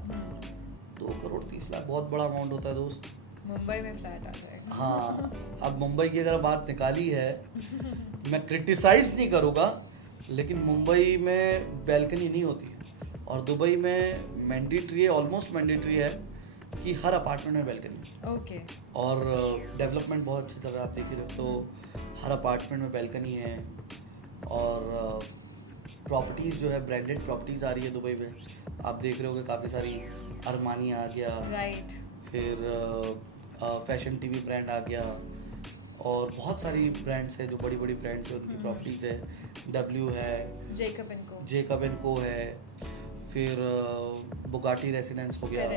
2 करोड़ 30 लाख बहुत बड़ा अमाउंट होता है दोस्त। मुंबई में फ्लैट आ जाएगा। हाँ, अब मुंबई की अगर बात निकाली है, मैं क्रिटिसाइज नहीं करूँगा, लेकिन मुंबई में बैल्कनी नहीं होती है और दुबई में मैंडेटरी है, ऑलमोस्ट मैंडेटरी है कि हर अपार्टमेंट में बैल्कनी। ओके। और डेवलपमेंट बहुत अच्छी तरह आप देख रहे हो, तो हर अपार्टमेंट में बैल्कनी है। और प्रॉपर्टीज़ जो है, ब्रांडेड प्रॉपर्टीज़ आ रही है दुबई में, आप देख रहे होगे काफ़ी सारी। अरमानी आ गया, राइट। फिर फैशन टीवी ब्रांड आ गया, और बहुत सारी ब्रांड्स है जो बड़ी बड़ी ब्रांड्स है, उनकी प्रॉपर्टीज़ है। डब्ल्यू है, जेकब एंड को है, फिर बुगाटी रेसिडेंस हो गया,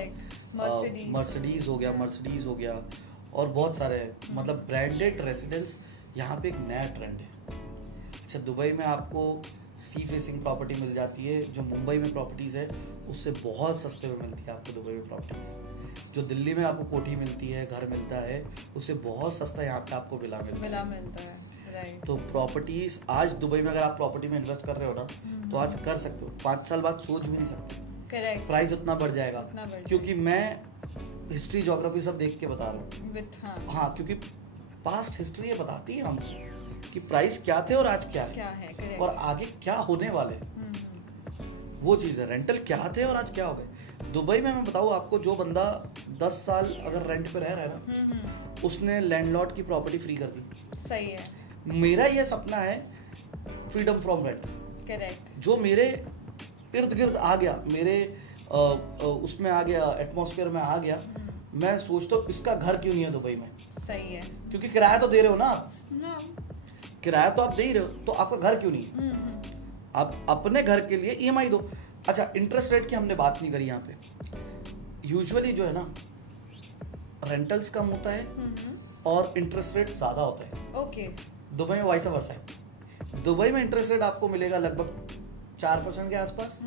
मर्सिडीज हो गया, और बहुत सारे मतलब ब्रांडेड रेसिडेंस। यहाँ पे एक नया ट्रेंड है। अच्छा, दुबई में आपको सी फेसिंग प्रॉपर्टी मिल जाती है, जो मुंबई में प्रॉपर्टीज़ है उससे बहुत सस्ते में मिलती है आपको दुबई में प्रॉपर्टीज़। जो दिल्ली में आपको कोठी मिलती है, घर मिलता है, उससे बहुत सस्ता यहाँ पे आपको विला मिलता है। राइट। तो प्रॉपर्टीज आज दुबई में अगर आप प्रॉपर्टी में इन्वेस्ट कर रहे हो ना, तो आज कर सकते हो। 5 साल बाद सोच भी नहीं सकते। करेक्ट। प्राइस उतना बढ़ जाएगा, क्योंकि मैं हिस्ट्री ज्योग्राफी सब देख के बता रहा हूँ। हाँ, क्योंकि पास्ट हिस्ट्री ये बताती है हमको कि प्राइस क्या थे और आज क्या है और आगे क्या होने वाले। वो चीज़ है, रेंटल क्या थे और आज क्या हो गए। दुबई में मैं बताऊँ आपको, जो बंदा 10 साल अगर रेंट पे रह रहा है ना, उसने लैंडलॉर्ड की प्रॉपर्टी फ्री कर दी। सही है। मेरा ये सपना है फ्रीडम फ्रॉम रेंट। करेक्ट। जो मेरे इर्द गिर्द आ गया, मेरे उसमें आ गया, एटमॉस्फेयर में आ गया, मैं सोचता हूँ इसका घर क्यों नहीं है दुबई में। सही है। क्योंकि किराया तो दे रहे हो ना आप, किराया तो आप दे ही रहे हो, तो आपका घर क्यों नहीं है। आप अपने घर के लिए EMI दो। अच्छा, इंटरेस्ट रेट की हमने बात नहीं करी यहाँ पे। यूजुअली जो है ना, रेंटल्स कम होता है और इंटरेस्ट रेट ज्यादा होता है। ओके। दुबई में वाइस वर्सा है। दुबई में इंटरेस्ट रेट आपको मिलेगा लगभग 4% के आसपास,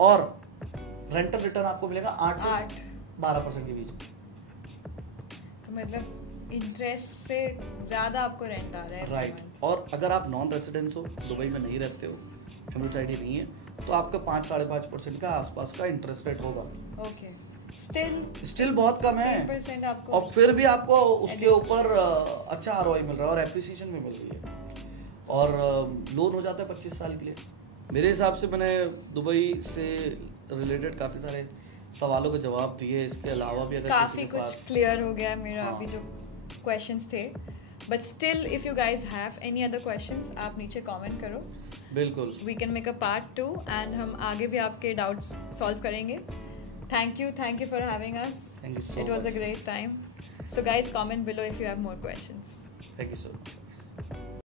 और रेंटल रिटर्न आपको मिलेगा 8 से 12% के बीच में। तो मतलब इंटरेस्ट से ज्यादा आपको रेंट आ रहा है। राइट। और अगर आप नॉन रेसिडेंस हो, दुबई में नहीं रहते हो, एमरेट्स आईडी नहीं है, तो आपका 5-5.5% का आसपास का इंटरेस्ट रेट होगा। ओके। स्टिल बहुत कम है, 10% आपको, और फिर भी आपको उसके ऊपर अच्छा ROI मिल रहा है और एप्रिसिएशन भी मिल रही है, और लोन हो जाता है 25 साल के लिए। मेरे हिसाब से मैंने दुबई से रिलेटेड काफ़ी सारे सवालों के जवाब दिए। इसके अलावा भी अगर काफ़ी कुछ क्लियर हो गया मेरा अभी जो क्वेश्चंस थे। But still if you guys have any other questions, आप नीचे कमेंट करो। बिल्कुल, we can make a part 2 and हम आगे भी आपके डाउट्स सॉल्व करेंगे। Thank you for having us. Thank you so much. It was a great time. So guys comment below if you have more questions. Thank you so much.